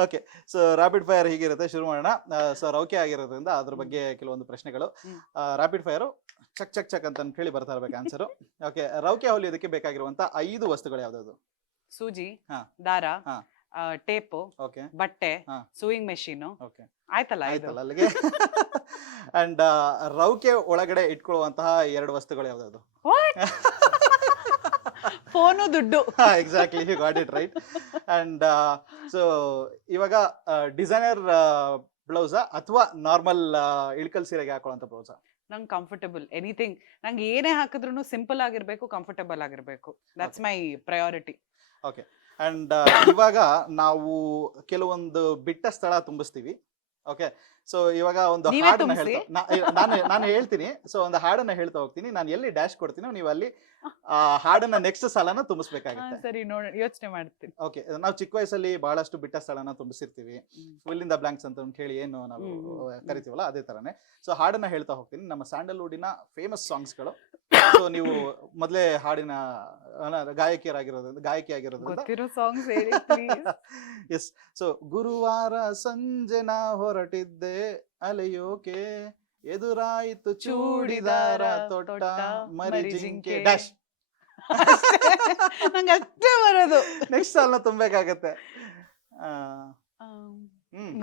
ಓಕೆ, ಸೊ ರ್ಯಾಪಿಡ್ ಫೈರ್ ಹೀಗಿರುತ್ತೆ. ಶುರು ಮಾಡೋಣ. ಸೊ ರೌಕೆ ಆಗಿರೋದ್ರಿಂದ ಅದ್ರ ಬಗ್ಗೆ ಕೆಲವೊಂದು ಪ್ರಶ್ನೆಗಳು. ರ್ಯಾಪಿಡ್ ಫೈರ್ ಚಕ್ ಚಕ್ ಚಕ್ ಅಂತ ಹೇಳಿ ಬರ್ತಾ ಇರ್ಬೇಕು ಆನ್ಸರ್. ಓಕೆ, ರೌಕೆ ಹೊಲಿಯೋದಕ್ಕೆ ಬೇಕಾಗಿರುವಂತ 5 ವಸ್ತುಗಳು ಯಾವ್ದು? ಸೂಜಿ, ದಾರ, ಟೇಪು, ಬಟ್ಟೆ, ಸೂಯಿಂಗ್ ಮೆಷಿನ್. ಆಯ್ತಲ್ಲ ಅಲ್ಲಿಗೆ. ಅಂಡ್ ರೌಕೆ ಒಳಗಡೆ ಇಟ್ಕೊಳ್ಳುವಂತಹ 2 ವಸ್ತುಗಳು ಯಾವ್ದು? ಫೋನು, ದುಡ್ಡು. Exactly, you got it right. And so ಇವಾಗ ಡಿಸೈನರ್ ಬ್ಲೌಸಾ ಅಥವಾ ನಾರ್ಮಲ್ ಇಳ್ಕಲ್ ಸೀರೆಗೆ ಹಾಕೊಳ್ಳುವಂತ ಬ್ಲೌಸಾ? ನಂಗೆ ಕಂಫರ್ಟಬಲ್ ಎನಿಥಿಂಗ್. ನಂಗೆ ಏನೇ ಹಾಕಿದ್ರು ಸಿಂಪಲ್ ಆಗಿರ್ಬೇಕು, ಕಂಫರ್ಟಬಲ್ ಆಗಿರ್ಬೇಕು. That's my priority. Okay, and ಇವಾಗ ನಾವು ಕೆಲವೊಂದು ಬಿಟ್ಟ ಸ್ಥಳ ತುಂಬಿಸ್ತೀವಿ. ಓಕೆ, ಸೊ ಇವಾಗ ಒಂದು ಹಾಡನ್ನ ನಾನು ಹೇಳ್ತೀನಿ. ಸೊ ಒಂದು ಹಾಡನ್ನ ಹೇಳ್ತಾ ಹೋಗ್ತೀನಿ. ನಾನು ಎಲ್ಲಿ ಡ್ಯಾಶ್ ಕೊಡ್ತೀನೋ ನೀವು ಅಲ್ಲಿ ಆ ಹಾಡನ್ನ ನೆಕ್ಸ್ಟ್ ಸಲನ ತುಂಬಿಸ್ಬೇಕಾಗುತ್ತೆ. ಸರಿ, ನೋಡಿ ಯೋಚನೆ ಮಾಡ್ತೀನಿ. ಓಕೆ, ನಾವು ಚಿಕ್ಕ ವಯಸ್ಸಲ್ಲಿ ಬಹಳಷ್ಟು ಬಿಟ್ಟ ಸ್ಥಳನ ತುಂಬಿಸಿರ್ತೀವಿ. ಫಿಲ್ ಇನ್ ದ ಬ್ಲಾಂಕ್ಸ್ ಅಂತ ಹೇಳಿ ಏನು ನಾವು ಕರಿತೀವಲ್ಲ, ಅದೇ ತರನೇ. ಸೊ ಹಾಡನ್ನ ಹೇಳ್ತಾ ಹೋಗ್ತೀನಿ, ನಮ್ಮ ಸ್ಯಾಂಡಲ್ವುಡಿನ ಫೇಮಸ್ ಸಾಂಗ್ಸ್ಗಳು. ಸೊ ನೀವು ಮೊದಲೇ ಹಾಡಿನ ಗಾಯಕಿ ಆಗಿರೋದ್ರಿಂದ ಸಾಂಗ್ಸ್ ಹೇಳಿ. ಎಸ್. ಸೊ ಗುರುವಾರ ಸಂಜೆ ನಾ ಹೊರಟಿದ್ದೆ ಅಲೆಯೋಕೆ, ಎದುರಾಯಿತು ಚೂಡಿದಾರ ತೊಟ್ಟ ಮರಿ ಜಿಂಕೆ ಡ್ಯಾಶ್. ನಂಗೆ ಅಷ್ಟೇ ಬರೋದು. ನೆಕ್ಸ್ಟ್ ಸಾಲ್ನ ತುಂಬಬೇಕಾಗತ್ತೆ.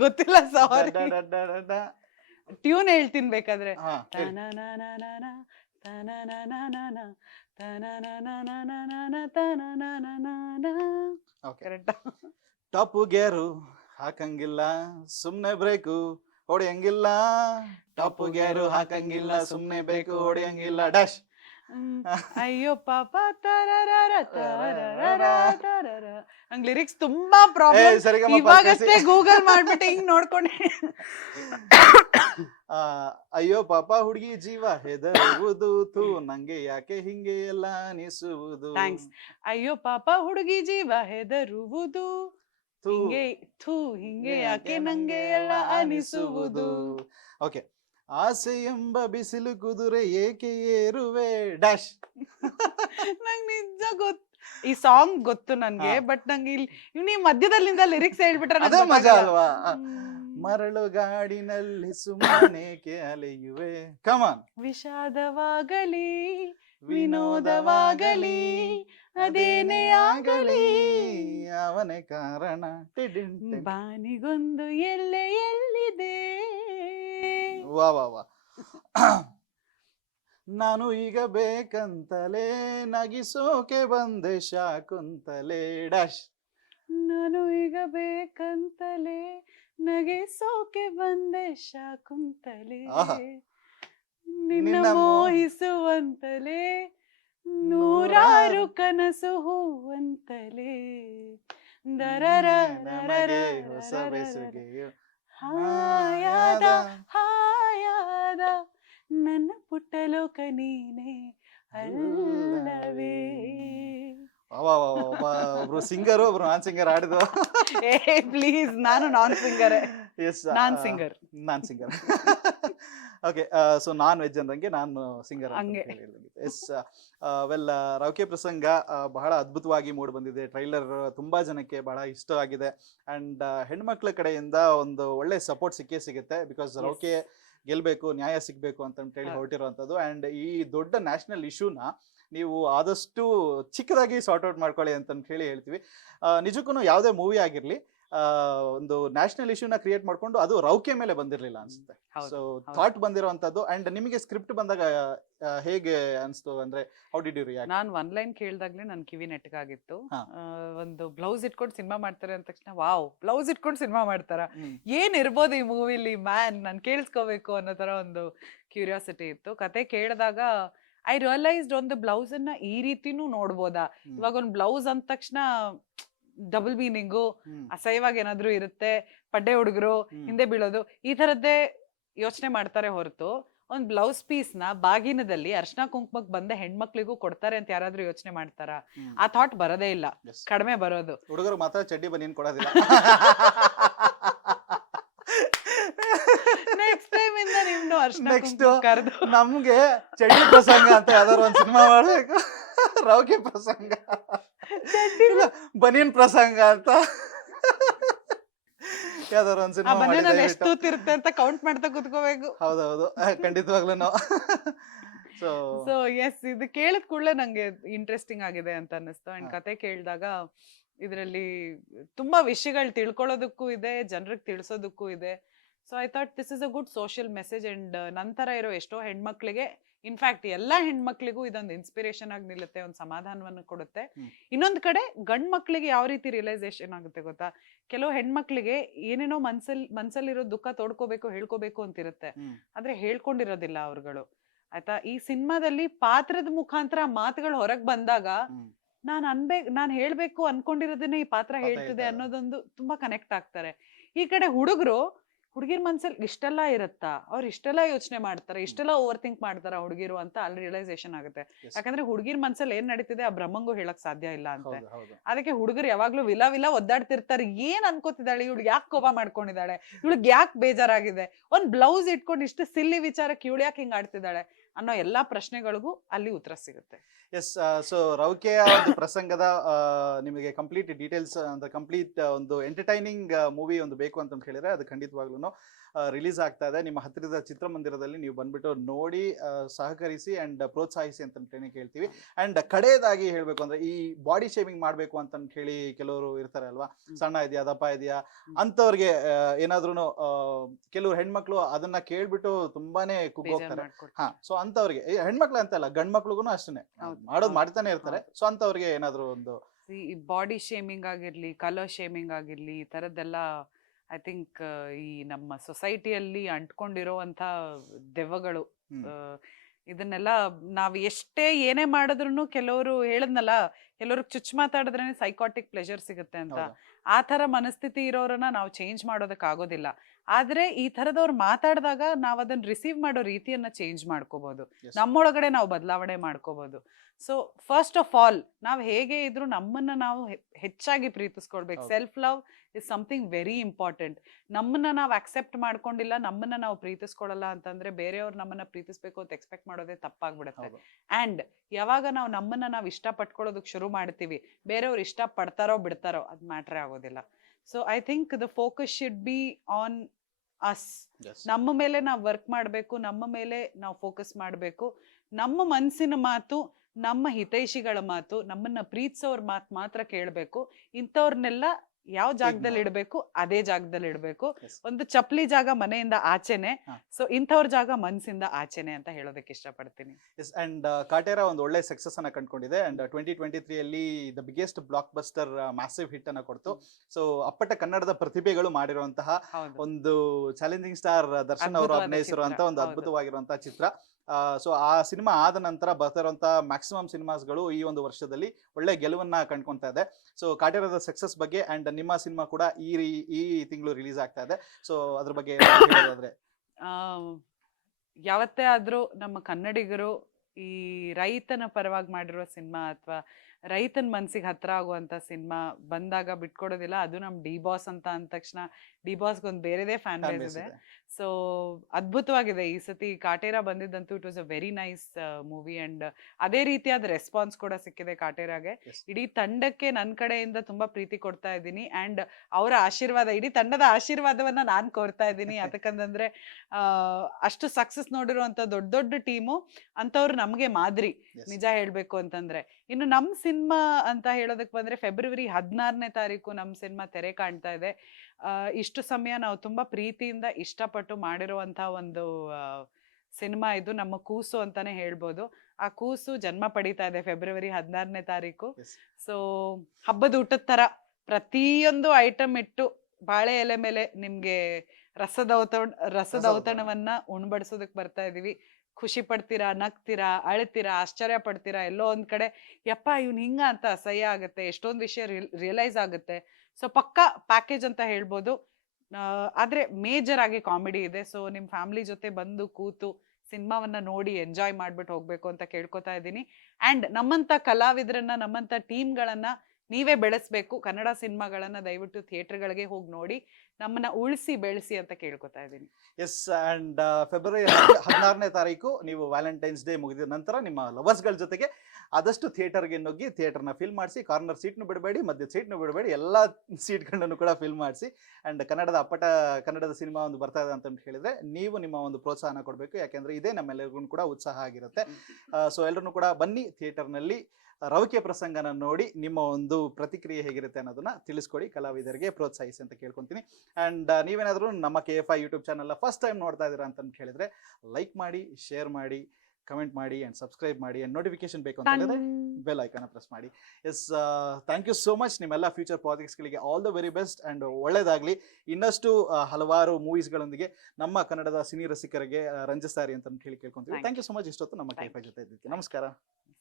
ಗೊತ್ತಿಲ್ಲ, ಸಾರಿ. ಟ್ಯೂನ್ ಹೇಳ್ತೀನಿ ಬೇಕಾದ್ರೆ. ಟಾಪು ಗೇರು ಹಾಕಂಗಿಲ್ಲ, ಸುಮ್ನೆ ಬ್ರೇಕು ಹೊಡೆಯಂಗಿಲ್ಲ, ಟಾಪ್ ಗ್ಯಾರು ಹಾಕಂಗಿಲ್ಲ, ಸುಮ್ನೆ ಬೇಕು ಹೊಡೆಯಂಗಿಲ್ಲ ಡ್ಯಾಶ್. ಅಯ್ಯೋ ಪಾಪ ತರರರ ತರರರ ತರರ. ನಂಗ್ ಲಿರಿಕ್ಸ್ ತುಂಬಾ ಪ್ರಾಬ್ಲಮ್. ಸರಿಗಮ್ಮ ಇವಾಗಷ್ಟೇ ಗೂಗಲ್ ಮಾಡ್ಬಿಟ್ಟು ಹಿಂಗ್ ನೋಡ್ಕೊಂಡೆ. ಅಯ್ಯೋ ಪಾಪ ಹುಡುಗಿ ಜೀವ ಹೆದರುವುದು, ತೂ ನಂಗೆ ಯಾಕೆ ಹಿಂಗೆ ಎಲ್ಲ ಅನಿಸುವುದು. ಥ್ಯಾಂಕ್ಸ್. ಅಯ್ಯೋ ಪಾಪ ಹುಡುಗಿ ಜೀವ ಹೆದರುವುದು, ಥೂ ಹಿಂಗೆ ಥೂ ಹಿಂಗೆ ಯಾಕೆ ನಂಗೆ ಎಲ್ಲ ಅನಿಸುವುದು. ಓಕೆ. ಆಸೆ ಎಂಬ ಬಿಸಿಲು ಕುದುರೆ ಏಕೆ ಏರುವೆ ಡ್ಯಾಶ್. ನಂಗ್ ನಿಜ ಗೊತ್ತು ಈ ಸಾಂಗ್ ಗೊತ್ತು ನನ್ಗೆ, ಬಟ್ ನಂಗೆ ಇಲ್ಲಿ ನೀವ್ ಮಧ್ಯದಲ್ಲಿಂದ ಲಿರಿಕ್ಸ್ ಹೇಳ್ಬಿಟ್ರೆ ಅದೇ ಮಜಾ ಅಲ್ವಾ. ಮರಳು ಗಾಡಿನಲ್ಲಿ ಸುಮ್ಮನೇಕೆ ಅಲೆಯುವೆ. ಕಮಾನ್. ವಿಷಾದವಾಗಲಿ ವಿನೋದವಾಗಲಿ ಅದೇನೇ ಆಗಲಿ ಅವನೇ ಕಾರಣ. ಬಾನಿಗೊಂದು ಎಲ್ಲೆ ಎಲ್ಲಿದೆ. ವಾ ವಾ ವಾ. ನಾನು ಈಗ ಬೇಕಂತಲೇ ನಗಿಸೋಕೆ ಬಂದೆ ಶಾಕುಂತಲೇ ಡ್ಯಾಶ್. ನಾನು ಈಗ ಬೇಕಂತಲೇ ನಗಿಸೋಕೆ ಬಂದೆ ಶಾಕುಂತಲೇ, ನಿನ್ನ ಮೋಹಿಸುವಂತಲೇ ನೂರಾರು ಕನಸು ಹೂವಂತಲೇ. ದರರ ಹೊಸ ಬೆಸುಗೆಯು ಹಾಯಾದ ಹಾಯಾದ ನನ್ನ ಪುಟ್ಟ ಲೋಕ ನೀನೆ ಅಲ್ಲವೇ. ಒಬ್ರು ಸಿಂಗರು ಒಬ್ರು ನಾನ್ ಸಿಂಗರ್ ಆಡಿದ್ರು. ಏ ಪ್ಲೀಸ್, ನಾನು non singer. Yes, non singer. Non singer. Okay. So non veg ಅಂದಂಗೆ ನಾನು ಸಿಂಗರ್. ಎಸ್. ವೆಲ್, ರೌಕೆ ಪ್ರಸಂಗ ಬಹಳ ಅದ್ಭುತವಾಗಿ ಮೂಡಿ ಬಂದಿದೆ. ಟ್ರೈಲರ್ ತುಂಬಾ ಜನಕ್ಕೆ ಬಹಳ ಇಷ್ಟವಾಗಿದೆ. ಅಂಡ್ ಹೆಣ್ಮಕ್ಳ ಕಡೆಯಿಂದ ಒಂದು ಒಳ್ಳೆ ಸಪೋರ್ಟ್ ಸಿಕ್ಕೇ ಸಿಗುತ್ತೆ. ಬಿಕಾಸ್ ರೌಕೆ ಗೆಲ್ಬೇಕು, ನ್ಯಾಯ ಸಿಗ್ಬೇಕು ಅಂತ ಹೇಳಿ ಹೊರಟಿರುವಂತದ್ದು. ಅಂಡ್ ಈ ದೊಡ್ಡ ನ್ಯಾಷನಲ್ ಇಶ್ಯೂನ ನೀವು ಆದಷ್ಟು ಚಿಕ್ಕದಾಗಿ ಸಾರ್ಟ್ ಔಟ್ ಮಾಡ್ಕೊಳ್ಳಿ ಅಂತ ಹೇಳಿ ಹೇಳ್ತೀವಿ. ನಿಜಕ್ಕೂ ಯಾವುದೇ ಮೂವಿ ಆಗಿರ್ಲಿ ಒಂದು ನ್ಯಾಷನಲ್ ಇಶ್ಯೂನ ಕ್ರಿಯೇಟ್ ಮಾಡ್ಕೊಂಡು ಅದು ರೌಕೆ ಮೇಲೆ ಬಂದಿರಲಿಲ್ಲ ಅನ್ಸುತ್ತೆ. ಸೊ ಥಾಟ್ ಬಂದಿರುವಂತದ್ದು. ಅಂಡ್ ನಿಮಗೆ ಸ್ಕ್ರಿಪ್ಟ್ ಬಂದಾಗ ಹೇಗೆ ಅನ್ಸ್ತು, ಅಂದ್ರೆ ಹೌ ಡಿಡ್ ಯು ರಿಯಾಕ್ಟ್? ನಾನು ಒನ್ ಲೈನ್ ಕೇಳ್ದಾಗ್ಲೇ ನನ್ ಕಿವಿ ನೆಟ್ಟಗಾಗಿತ್ತು. ಒಂದು ಬ್ಲೌಸ್ ಇಟ್ಕೊಂಡು ಸಿನಿಮಾ ಮಾಡ್ತಾರೆ ಅಂದ ತಕ್ಷಣ ವಾವ್, ಬ್ಲೌಸ್ ಇಟ್ಕೊಂಡು ಸಿನಿಮಾ ಮಾಡ್ತಾರ, ಏನ್ ಇರ್ಬೋದು ಈ ಮೂವಿಲಿ ಮ್ಯಾನ್, ನಾನ್ ಕೇಳಿಸ್ಕೋಬೇಕು ಅನ್ನೋ ತರ ಒಂದು ಕ್ಯೂರಿಯಾಸಿಟಿ ಇತ್ತು. ಕತೆ ಕೇಳಿದಾಗ ಐ ರಿಯಲೈಸ್ಡ್ ಒಂದು ಬ್ಲೌಸ್ ಅನ್ನ ಈ ರೀತಿನೂ ನೋಡ್ಬೋದಾ. ಇವಾಗ ಒಂದು ಬ್ಲೌಸ್ ಅಂದ ತಕ್ಷಣ ಡಬಲ್ ಮೀನಿಂಗು, ಅಸಹ್ಯವಾಗಿ ಏನಾದ್ರು ಇರುತ್ತೆ, ಪಡ್ಡೆ ಹುಡುಗರು ಹಿಂದೆ ಬೀಳೋದು, ಈ ತರದ್ದೇ ಯೋಚನೆ ಮಾಡ್ತಾರೆ ಹೊರತು ಒಂದ್ ಬ್ಲೌಸ್ ಪೀಸ್ ನ ಬಾಗಿನದಲ್ಲಿ ಅರ್ಶನಾ ಕುಂಕುಮಕ್ ಬಂದ ಹೆಣ್ಮಕ್ಳಿಗೂ ಕೊಡ್ತಾರೆ ಅಂತ ಯಾರಾದ್ರೂ ಯೋಚನೆ ಮಾಡ್ತಾರ? ಆ ಥಾಟ್ ಬರೋದೇ ಇಲ್ಲ, ಕಡಿಮೆ ಬರೋದು. ಹುಡುಗರು ಮಾತ್ರ ಚಡ್ಡಿ ಬನಿಯನ್ ಕೊಡೋದಿಲ್ಲ. ನೆಕ್ಸ್ಟ್ ಟೈಮ್ ಇಂದ ನಿಮ್ದು ಅರ್ಶನಾ ಕರೆದು ನಮ್ಗೆ ಚಡ್ಡಿ ಪ್ರಸಂಗ ಅಂತ ಯಾವ್ದಾದ್ರು ಒಂದ್ ಸಿನಿಮಾ ಮಾಡ್ಬೇಕು. ರೌಕೆ ಪ್ರಸಂಗ, ಬನಿಯನ್ ಪ್ರಸಂಗ ಅಂತ ಯಾವ್ದಾದ್ರು ಒಂದ್ ಸಿನಿಮಾ ಎಷ್ಟು ತೂತಿರುತ್ತೆ ಅಂತ ಕೌಂಟ್ ಮಾಡ್ತಾ ಕುತ್ಕೋಬೇಕು. ಹೌದೌದು, ಖಂಡಿತವಾಗ್ಲೂ. ಸೊ ಎಸ್, ಇದು ಕೇಳಿದ ಕೂಡಲೇ ನಂಗೆ ಇಂಟ್ರೆಸ್ಟಿಂಗ್ ಆಗಿದೆ ಅಂತ ಅನ್ನಿಸ್ತು. ಅಂಡ್ ಕತೆ ಕೇಳಿದಾಗ ಇದರಲ್ಲಿ ತುಂಬಾ ವಿಷಯಗಳು ತಿಳ್ಕೊಳ್ಳೋದಕ್ಕೂ ಇದೆ, ಜನರಿಗೆ ತಿಳಿಸೋದಕ್ಕೂ ಇದೆ. So I thought this is a good social message. And ನಂತರ ಇರೋ ಎಷ್ಟೋ ಹೆಣ್ಮಕ್ಳಿಗೆ, ಇನ್ಫ್ಯಾಕ್ಟ್ ಎಲ್ಲಾ ಹೆಣ್ಮಕ್ಳಿಗೂ ಇದೊಂದು ಇನ್ಸ್ಪಿರೇಷನ್ ಆಗಿ ನಿಲ್ಲುತ್ತೆ, ಒಂದು ಸಮಾಧಾನವನ್ನು ಕೊಡುತ್ತೆ. ಇನ್ನೊಂದ್ ಕಡೆ ಗಂಡ್ ಮಕ್ಳಿಗೆ ಯಾವ ರೀತಿ ರಿಯಲೈಸೇಷನ್ ಆಗುತ್ತೆ ಗೊತ್ತಾ, ಕೆಲವು ಹೆಣ್ಮಕ್ಳಿಗೆ ಏನೇನೋ ಮನ್ಸಲ್ಲಿರೋ ದುಃಖ ತೋಡ್ಕೋಬೇಕು, ಹೇಳ್ಕೋಬೇಕು ಅಂತಿರುತ್ತೆ, ಆದ್ರೆ ಹೇಳ್ಕೊಂಡಿರೋದಿಲ್ಲ ಅವ್ರುಗಳು. ಆಯ್ತಾ, ಈ ಸಿನಿಮಾದಲ್ಲಿ ಪಾತ್ರದ ಮುಖಾಂತರ ಮಾತುಗಳು ಹೊರಗ್ ಬಂದಾಗ ನಾನ್ ಹೇಳ್ಬೇಕು ಅನ್ಕೊಂಡಿರೋದನ್ನೇ ಈ ಪಾತ್ರ ಹೇಳ್ತಿದೆ ಅನ್ನೋದೊಂದು ತುಂಬಾ ಕನೆಕ್ಟ್ ಆಗ್ತಾರೆ. ಈ ಕಡೆ ಹುಡುಗಿರ್ ಮನ್ಸಲ್ಲಿ ಇಷ್ಟೆಲ್ಲ ಇರುತ್ತಾ, ಅವ್ರು ಇಷ್ಟೆಲ್ಲ ಯೋಚನೆ ಮಾಡ್ತಾರೆ, ಇಷ್ಟೆಲ್ಲ ಓವರ್ ಥಿಂಕ್ ಮಾಡ್ತಾರ ಹುಡುಗಿರು ಅಂತ ಅಲ್ಲಿ ರಿಯಲೈಸೇಷನ್ ಆಗುತ್ತೆ. ಯಾಕಂದ್ರೆ ಹುಡುಗಿರ್ ಮನ್ಸಲ್ಲಿ ಏನ್ ನಡೀತಿದೆ ಆ ಬ್ರಹ್ಮಂಗೂ ಹೇಳಕ್ ಸಾಧ್ಯ ಇಲ್ಲ ಅಂತೆ. ಅದಕ್ಕೆ ಹುಡುಗರು ಯಾವಾಗ್ಲೂ ವಿಲ ಒದ್ದಾಡ್ತಿರ್ತಾರೆ, ಏನ್ ಅನ್ಕೋತಿದ್ದಾಳೆ ಇವಳು, ಯಾಕೆ ಕೋಪ ಮಾಡ್ಕೊಂಡಿದ್ದಾಳೆ, ಇವಳಿಗೆ ಯಾಕೆ ಬೇಜಾರಾಗಿದೆ, ಒಂದ್ ಬ್ಲೌಸ್ ಇಟ್ಕೊಂಡು ಇಷ್ಟು ಸಿಲ್ಲಿ ವಿಚಾರಕ್ಕೆ ಇವಳು ಯಾಕೆ ಹಿಂಗ್ ಆಡ್ತಿದ್ದಾಳೆ ಅನ್ನೋ ಎಲ್ಲಾ ಪ್ರಶ್ನೆಗಳಿಗೂ ಅಲ್ಲಿ ಉತ್ತರ ಸಿಗುತ್ತೆ. ಎಸ್. ಸೊ ರೌಕೆಯ ಒಂದು ಪ್ರಸಂಗದ ನಿಮಗೆ ಕಂಪ್ಲೀಟ್ ಡೀಟೇಲ್ಸ್ ಅಂದ್ರೆ ಕಂಪ್ಲೀಟ್ ಒಂದು ಎಂಟರ್ಟೈನಿಂಗ್ ಮೂವಿ ಒಂದು ಬೇಕು ಅಂತ ಹೇಳಿದ್ರೆ ಅದು ಖಂಡಿತವಾಗ್ಲೂ ರಿಲೀಸ್ ಆಗ್ತಾ ಇದೆ. ನಿಮ್ಮ ಹತ್ತಿರದ ಚಿತ್ರಮಂದಿರದಲ್ಲಿ ನೀವು ಬಂದ್ಬಿಟ್ಟು ನೋಡಿ ಸಹಕರಿಸಿ ಅಂಡ್ ಪ್ರೋತ್ಸಾಹಿಸಿ ಅಂತ ಕೇಳ್ತೀವಿ. ಅಂಡ್ ಕಡೆಯದಾಗಿ ಹೇಳ್ಬೇಕು ಅಂದ್ರೆ ಈ ಬಾಡಿ ಶೇವಿಂಗ್ ಮಾಡ್ಬೇಕು ಅಂತ ಹೇಳಿ ಕೆಲವರು ಇರ್ತಾರೆ ಅಲ್ವಾ, ಸಣ್ಣ ಇದೆಯಾ ದಪ್ಪ ಇದೆಯಾ ಅಂತವ್ರಿಗೆ ಏನಾದ್ರೂ ಕೆಲವರು ಹೆಣ್ಮಕ್ಳು ಅದನ್ನ ಕೇಳ್ಬಿಟ್ಟು ತುಂಬಾನೇ ಕುಗ್ಗೋಗ್ತಾರೆ. ಸೊ ಅಂತವ್ರಿಗೆ, ಹೆಣ್ಮಕ್ಳು ಅಂತ ಅಲ್ಲ ಗಂಡ್ ಮಕ್ಳಿಗೂ ಅಷ್ಟೇ ಮಾಡೋದು ಮಾಡ್ತಾನೆ ಇರ್ತಾರೆ. ಸೊ ಅಂತವ್ರಿಗೆ ಏನಾದ್ರು ಒಂದು ಬಾಡಿ ಶೇಮಿಂಗ್ ಆಗಿರ್ಲಿ, ಕಲರ್ ಶೇಮಿಂಗ್ ಆಗಿರ್ಲಿ, ಈ ತರದ್ದೆಲ್ಲ ಐ ಥಿಂಕ್ ಈ ನಮ್ಮ ಸೊಸೈಟಿಯಲ್ಲಿ ಅಂಟ್ಕೊಂಡಿರೋವಂಥ ದೆವ್ವಗಳು, ಹ್ಮ್. ಆ, ಇದನ್ನೆಲ್ಲ ನಾವು ಎಷ್ಟೇ ಏನೇ ಮಾಡಿದ್ರು, ಕೆಲವರು ಹೇಳದ್ನಲ್ಲ, ಕೆಲವ್ರಿಗೆ ಚುಚ್ಚು ಮಾತಾಡಿದ್ರೆ ಸೈಕಾಟಿಕ್ ಪ್ಲೆಜರ್ ಸಿಗುತ್ತೆ ಅಂತ. ಹೌದು. ಆ ಥರ ಮನಸ್ಥಿತಿ ಇರೋರನ್ನ ನಾವು ಚೇಂಜ್ ಮಾಡೋದಕ್ಕಾಗೋದಿಲ್ಲ. ಆದ್ರೆ ಈ ಥರದವ್ರು ಮಾತಾಡಿದಾಗ ನಾವು ಅದನ್ನ ರಿಸೀವ್ ಮಾಡೋ ರೀತಿಯನ್ನ ಚೇಂಜ್ ಮಾಡ್ಕೋಬಹುದು, Yes. ನಮ್ಮೊಳಗಡೆ ನಾವು ಬದಲಾವಣೆ ಮಾಡ್ಕೋಬಹುದು. ಸೊ ಫಸ್ಟ್ ಆಫ್ ಆಲ್ ನಾವು ಹೇಗೆ ಇದ್ರು ನಮ್ಮನ್ನ ನಾವು ಹೆಚ್ಚಾಗಿ ಪ್ರೀತಿಸ್ಕೊಳ್ಬೇಕು. ಹೌದು. Self love is something very important. ನಮ್ಮನ್ನ ನಾವು ಅಕ್ಸೆಪ್ಟ್ ಮಾಡ್ಕೊಂಡಿಲ್ಲ, ನಮ್ಮನ್ನ ನಾವು ಪ್ರೀತಿಸ್ಕೊಳ್ಳಲ್ಲ ಅಂತಂದ್ರೆ ಬೇರೆಯವ್ರು ನಮ್ಮನ್ನ ಪ್ರೀತಿಸ್ಬೇಕು ಅಂತ ಎಕ್ಸ್ಪೆಕ್ಟ್ ಮಾಡೋದೇ ತಪ್ಪಾಗ್ಬಿಡುತ್ತೆ. ಹೌದು. ಅಂಡ್ ಯಾವಾಗ ನಾವು ನಮ್ಮನ್ನ ನಾವು ಇಷ್ಟ ಪಟ್ಕೊಳ್ಳೋದಕ್ಕೆ ಶುರು ಮಾಡ್ತೀವಿ, ಬೇರೆಯವ್ರು ಇಷ್ಟ ಪಡ್ತಾರೋ ಬಿಡ್ತಾರೋ ಅದು ಮ್ಯಾಟ್ರೇ ಆಗೋದಿಲ್ಲ. So I think the focus should be on us. Yes. ನಮ್ಮ ಮೇಲೆ ನಾವು ವರ್ಕ್ ಮಾಡಬೇಕು, ನಮ್ಮ ಮೇಲೆ ನಾವು ಫೋಕಸ್ ಮಾಡಬೇಕು. ನಮ್ಮ ಮನಸ್ಸಿನ ಮಾತು, ನಮ್ಮ ಹಿತೈಷಿಗಳ ಮಾತು, ನಮ್ಮನ್ನ ಪ್ರೀತಿಸೋರ್ ಮಾತು ಮಾತ್ರ ಕೇಳಬೇಕು. ಇಂಥವ್ರನ್ನೆಲ್ಲ ಯಾವ ಜಾಗದಲ್ಲಿ Ignore. ಇಡಬೇಕು ಅದೇ ಜಾಗದಲ್ಲಿ ಇಡಬೇಕು. Yes. ಒಂದು ಚಪ್ಪಲಿ ಜಾಗ ಮನೆಯಿಂದ ಆಚೆನೆ, ಹಾ. ಸೊ ಇಂಥವ್ರ ಜಾಗ ಮನಸ್ಸಿಂದ ಆಚೆನೆ ಅಂತ ಹೇಳೋದಕ್ಕೆ ಇಷ್ಟಪಡ್ತೀನಿ. ಎಸ್, ಅಂಡ್ ಕಾಟೇರ ಒಂದು ಒಳ್ಳೆ ಸಕ್ಸಸ್ ಅನ್ನ ಕಂಡುಕೊಂಡಿದೆ. ಅಂಡ್ 2023 ಅಲ್ಲಿ the biggest blockbuster massive hit ಅನ್ನ ಕೊಡ್ತು. ಸೊ ಅಪ್ಪಟ ಕನ್ನಡದ ಪ್ರತಿಭೆಗಳು ಮಾಡಿರುವಂತಹ ಹೌದು, ಒಂದು ಚಾಲೆಂಜಿಂಗ್ ಸ್ಟಾರ್ ದರ್ಶನ್ ಅವರು ಅದ್ಭುತವಾದ ಅಭಿನಯಿಸಿರುವಂತ ಚಿತ್ರ. ಒಂದು ಹೌದು. ಅದ್ಭುತವಾಗಿರುವಂತಹ ಚಿತ್ರ. ಸೊ ಆ ಸಿನಿಮಾ ಆದ ನಂತರ ಬರ್ತಿರುವಂತ ಮ್ಯಾಕ್ಸಿಮಮ್ ಸಿನಿಮಾಸ್ಗಳು ಈ ಒಂದು ವರ್ಷದಲ್ಲಿ ಒಳ್ಳೆ ಗೆಲುವನ್ನ ಕಂಡ್ಕೊಂತಾ ಇದೆ. ಸೊ ಕಾಟೇರದ ಸಕ್ಸಸ್ ಬಗ್ಗೆ ಅಂಡ್ ನಿಮ್ಮ ಸಿನಿಮಾ ಕೂಡ ಈ ತಿಂಗಳು ರಿಲೀಸ್ ಆಗ್ತಾ ಇದೆ. ಸೊ ಅದ್ರ ಬಗ್ಗೆ ಹೇಳೋದಾದ್ರೆ ಆ, ಯಾವತ್ತೇ ಆದ್ರೂ ನಮ್ಮ ಕನ್ನಡಿಗರು ಈ ರೈತನ ಪರವಾಗಿ ಮಾಡಿರೋ ಸಿನಿಮಾ ಅಥವಾ ರೈತನ ಮನ್ಸಿಗೆ ಹತ್ರ ಆಗುವಂತ ಸಿನಿಮಾ ಬಂದಾಗ ಬಿಟ್ಕೊಡೋದಿಲ್ಲ. ಅದು ನಮ್ ಡಿ ಬಾಸ್ ಅಂತ ಅಂದ ತಕ್ಷಣ ಡಿ ಬಾಸ್ಗೆ ಒಂದು ಬೇರೆದೇ ಫ್ಯಾನ್ fan ಬೇಸ್ base ಇದೆ. ಇದೆ. ಸೊ ಅದ್ಭುತವಾಗಿದೆ ಈ ಸತಿ ಕಾಟೇರ ಬಂದಿದ್ದಂತೂ. It was a very nice movie and ಅದೇ ರೀತಿಯಾದ ರೆಸ್ಪಾನ್ಸ್ ಕೂಡ ಸಿಕ್ಕಿದೆ ಕಾಟೇರಾಗೆ. Yes. ಇಡೀ ತಂಡಕ್ಕೆ ನನ್ನ ಕಡೆಯಿಂದ ತುಂಬಾ ಪ್ರೀತಿ ಕೊಡ್ತಾ ಇದ್ದೀನಿ ಅಂಡ್ ಅವರ ಆಶೀರ್ವಾದ, ಇಡೀ ತಂಡದ ಆಶೀರ್ವಾದವನ್ನ ನಾನ್ ಕೋರ್ತಾ ಇದ್ದೀನಿ. ಯಾಕಂತಂದ್ರೆ ಅಷ್ಟು ಸಕ್ಸಸ್ ನೋಡಿರುವಂತ ದೊಡ್ಡ ದೊಡ್ಡ ಟೀಮು ಅಂತವ್ರು ನಮ್ಗೆ ಮಾದರಿ, Yes. ನಿಜ ಹೇಳ್ಬೇಕು ಅಂತಂದ್ರೆ. ಇನ್ನು ನಮ್ ಸಿನಿಮಾ ಅಂತ ಹೇಳೋದಕ್ ಬಂದ್ರೆ ಫೆಬ್ರವರಿ 16ನೇ ತಾರೀಕು ನಮ್ ಸಿನಿಮಾ ತೆರೆ ಕಾಣ್ತಾ ಇದೆ. ಇಷ್ಟು ಸಮಯ ನಾವು ತುಂಬಾ ಪ್ರೀತಿಯಿಂದ ಇಷ್ಟಪಟ್ಟು ಮಾಡಿರುವಂತ ಒಂದು ಸಿನಿಮಾ ಇದು. ನಮ್ಮ ಕೂಸು ಅಂತಾನೆ ಹೇಳ್ಬೋದು. ಆ ಕೂಸು ಜನ್ಮ ಪಡೀತಾ ಇದೆ ಫೆಬ್ರವರಿ 16ನೇ ತಾರೀಕು. Yes. ಸೊ ಹಬ್ಬದ ಊಟದ ತರ ಪ್ರತಿಯೊಂದು ಐಟಮ್ ಇಟ್ಟು ಬಾಳೆ ಎಲೆ ಮೇಲೆ ನಿಮ್ಗೆ ರಸದ ಔತಣವನ್ನ ಉಣ್ಬಡಿಸೋದಕ್ ಬರ್ತಾ ಇದೀವಿ. ಖುಷಿ ಪಡ್ತೀರಾ, ನಗ್ತೀರಾ, ಅಳ್ತೀರಾ, ಆಶ್ಚರ್ಯ ಪಡ್ತೀರಾ. ಎಲ್ಲೋ ಒಂದ್ ಕಡೆ ಯಪ್ಪ ಇವ್ನ್ ಹಿಂಗ ಅಂತ ಅಸಹ್ಯ ಆಗುತ್ತೆ, ಎಷ್ಟೊಂದ್ ವಿಷಯ ರಿಯಲೈಸ್ ಆಗುತ್ತೆ. ಸೊ ಪಕ್ಕಾ ಪ್ಯಾಕೇಜ್ ಅಂತ ಹೇಳ್ಬೋದು. ಆದ್ರೆ ಮೇಜರ್ ಆಗಿ ಕಾಮಿಡಿ ಇದೆ. ಸೊ ನಿಮ್ ಫ್ಯಾಮಿಲಿ ಜೊತೆ ಬಂದು ಕೂತು ಸಿನಿಮಾವನ್ನ ನೋಡಿ ಎಂಜಾಯ್ ಮಾಡ್ಬಿಟ್ಟು ಹೋಗ್ಬೇಕು ಅಂತ ಕೇಳ್ಕೊತಾ ಇದ್ದೀನಿ. ಅಂಡ್ ನಮ್ಮಂತ ಕಲಾವಿದರನ್ನ, ನಮ್ಮಂತ ಟೀಮ್ಗಳನ್ನ ನೀವೇ ಬೆಳೆಸ್ಬೇಕು. ಕನ್ನಡ ಸಿನಿಮಾಗಳನ್ನ ದಯವಿಟ್ಟು ಥಿಯೇಟರ್ಗಳಿಗೆ ಹೋಗಿ ನೋಡಿ ನಮ್ಮನ್ನ ಉಳಿಸಿ ಬೆಳೆಸಿ ಅಂತ ಕೇಳ್ಕೊತಾ ಇದ್ದೀನಿ. ಎಸ್, ಅಂಡ್ ಫೆಬ್ರವರಿ 16ನೇ ತಾರೀಕು ನೀವು ವ್ಯಾಲೆಂಟೈನ್ಸ್ ಡೇ ಮುಗಿದ ನಂತರ ನಿಮ್ಮ ಲವರ್ಸ್ಗಳ ಜೊತೆಗೆ ಆದಷ್ಟು ಥಿಯೇಟರ್ಗೆ ನುಗ್ಗಿ ಥಿಯೇಟರ್ನ ಫಿಲ್ ಮಾಡಿಸಿ. ಕಾರ್ನರ್ ಸೀಟ್ನು ಬಿಡಬೇಡಿ, ಮಧ್ಯ ಸೀಟ್ನು ಬಿಡಬೇಡಿ, ಎಲ್ಲ ಸೀಟ್ಗಳನ್ನು ಕೂಡ ಫಿಲ್ ಮಾಡಿಸಿ. ಅಂಡ್ ಕನ್ನಡದ ಸಿನಿಮಾ ಒಂದು ಬರ್ತಾ ಇದೆ ಅಂತ ಹೇಳಿದ್ರೆ ನೀವು ನಿಮ್ಮ ಒಂದು ಪ್ರೋತ್ಸಾಹನ ಕೊಡಬೇಕು. ಯಾಕೆಂದ್ರೆ ಇದೇ ನಮ್ಮೆಲ್ಲರಿಗೂ ಕೂಡ ಉತ್ಸಾಹ ಆಗಿರುತ್ತೆ. ಸೊ ಎಲ್ಲರೂ ಕೂಡ ಬನ್ನಿ ಥಿಯೇಟರ್ನಲ್ಲಿ ರವಿಕೆ ಪ್ರಸಂಗನ ನೋಡಿ ನಿಮ್ಮ ಒಂದು ಪ್ರತಿಕ್ರಿಯೆ ಹೇಗಿರುತ್ತೆ ಅನ್ನೋದನ್ನ ತಿಳಿಸ್ಕೊಡಿ, ಕಲಾವಿದರಿಗೆ ಪ್ರೋತ್ಸಾಹಿಸಿ ಅಂತ ಕೇಳ್ಕೊಂತೀನಿ. ಅಂಡ್ ನೀವೇನಾದ್ರೂ ನಮ್ಮ KFI YouTube channel first time ನೋಡ್ತಾ ಇದ್ದೀರಾ ಅಂತ ಹೇಳಿದ್ರೆ ಲೈಕ್ ಮಾಡಿ, ಶೇರ್ ಮಾಡಿ, ಕಮೆಂಟ್ ಮಾಡಿ ಅಂಡ್ ಸಬ್ಸ್ಕ್ರೈಬ್ ಮಾಡಿ ಅಂಡ್ ನೋಟಿಫಿಕೇಶನ್ ಬೇಕು ಅಂತ ಹೇಳಿದ್ರೆ ಬೆಲ್ ಐಕಾನ್ ಪ್ರೆಸ್ ಮಾಡಿ. Yes, thank you so much. ನಿಮ್ಮೆಲ್ಲ ಫ್ಯೂಚರ್ ಪ್ರಾಜೆಕ್ಟ್ಸ್ಗಳಿಗೆ all the very best and ಒಳ್ಳೇದಾಗ್ಲಿ. ಇನ್ನಷ್ಟು ಹಲವಾರು ಮೂವೀಸ್ಗಳೊಂದಿಗೆ ನಮ್ಮ ಕನ್ನಡದ ಸಿನಿ ರಸಿಕರಿಗೆ ರಂಜಿಸ್ತಾರೆ ಅಂತ ಕೇಳ್ಕೊಂತೀವಿ. ಥ್ಯಾಂಕ್ ಯು ಸೊ ಮಚ್ ಇಷ್ಟೊತ್ತು ನಮ್ಮ KFI ಜೊತೆ ಇದ್ದಕ್ಕೆ. ನಮಸ್ಕಾರ.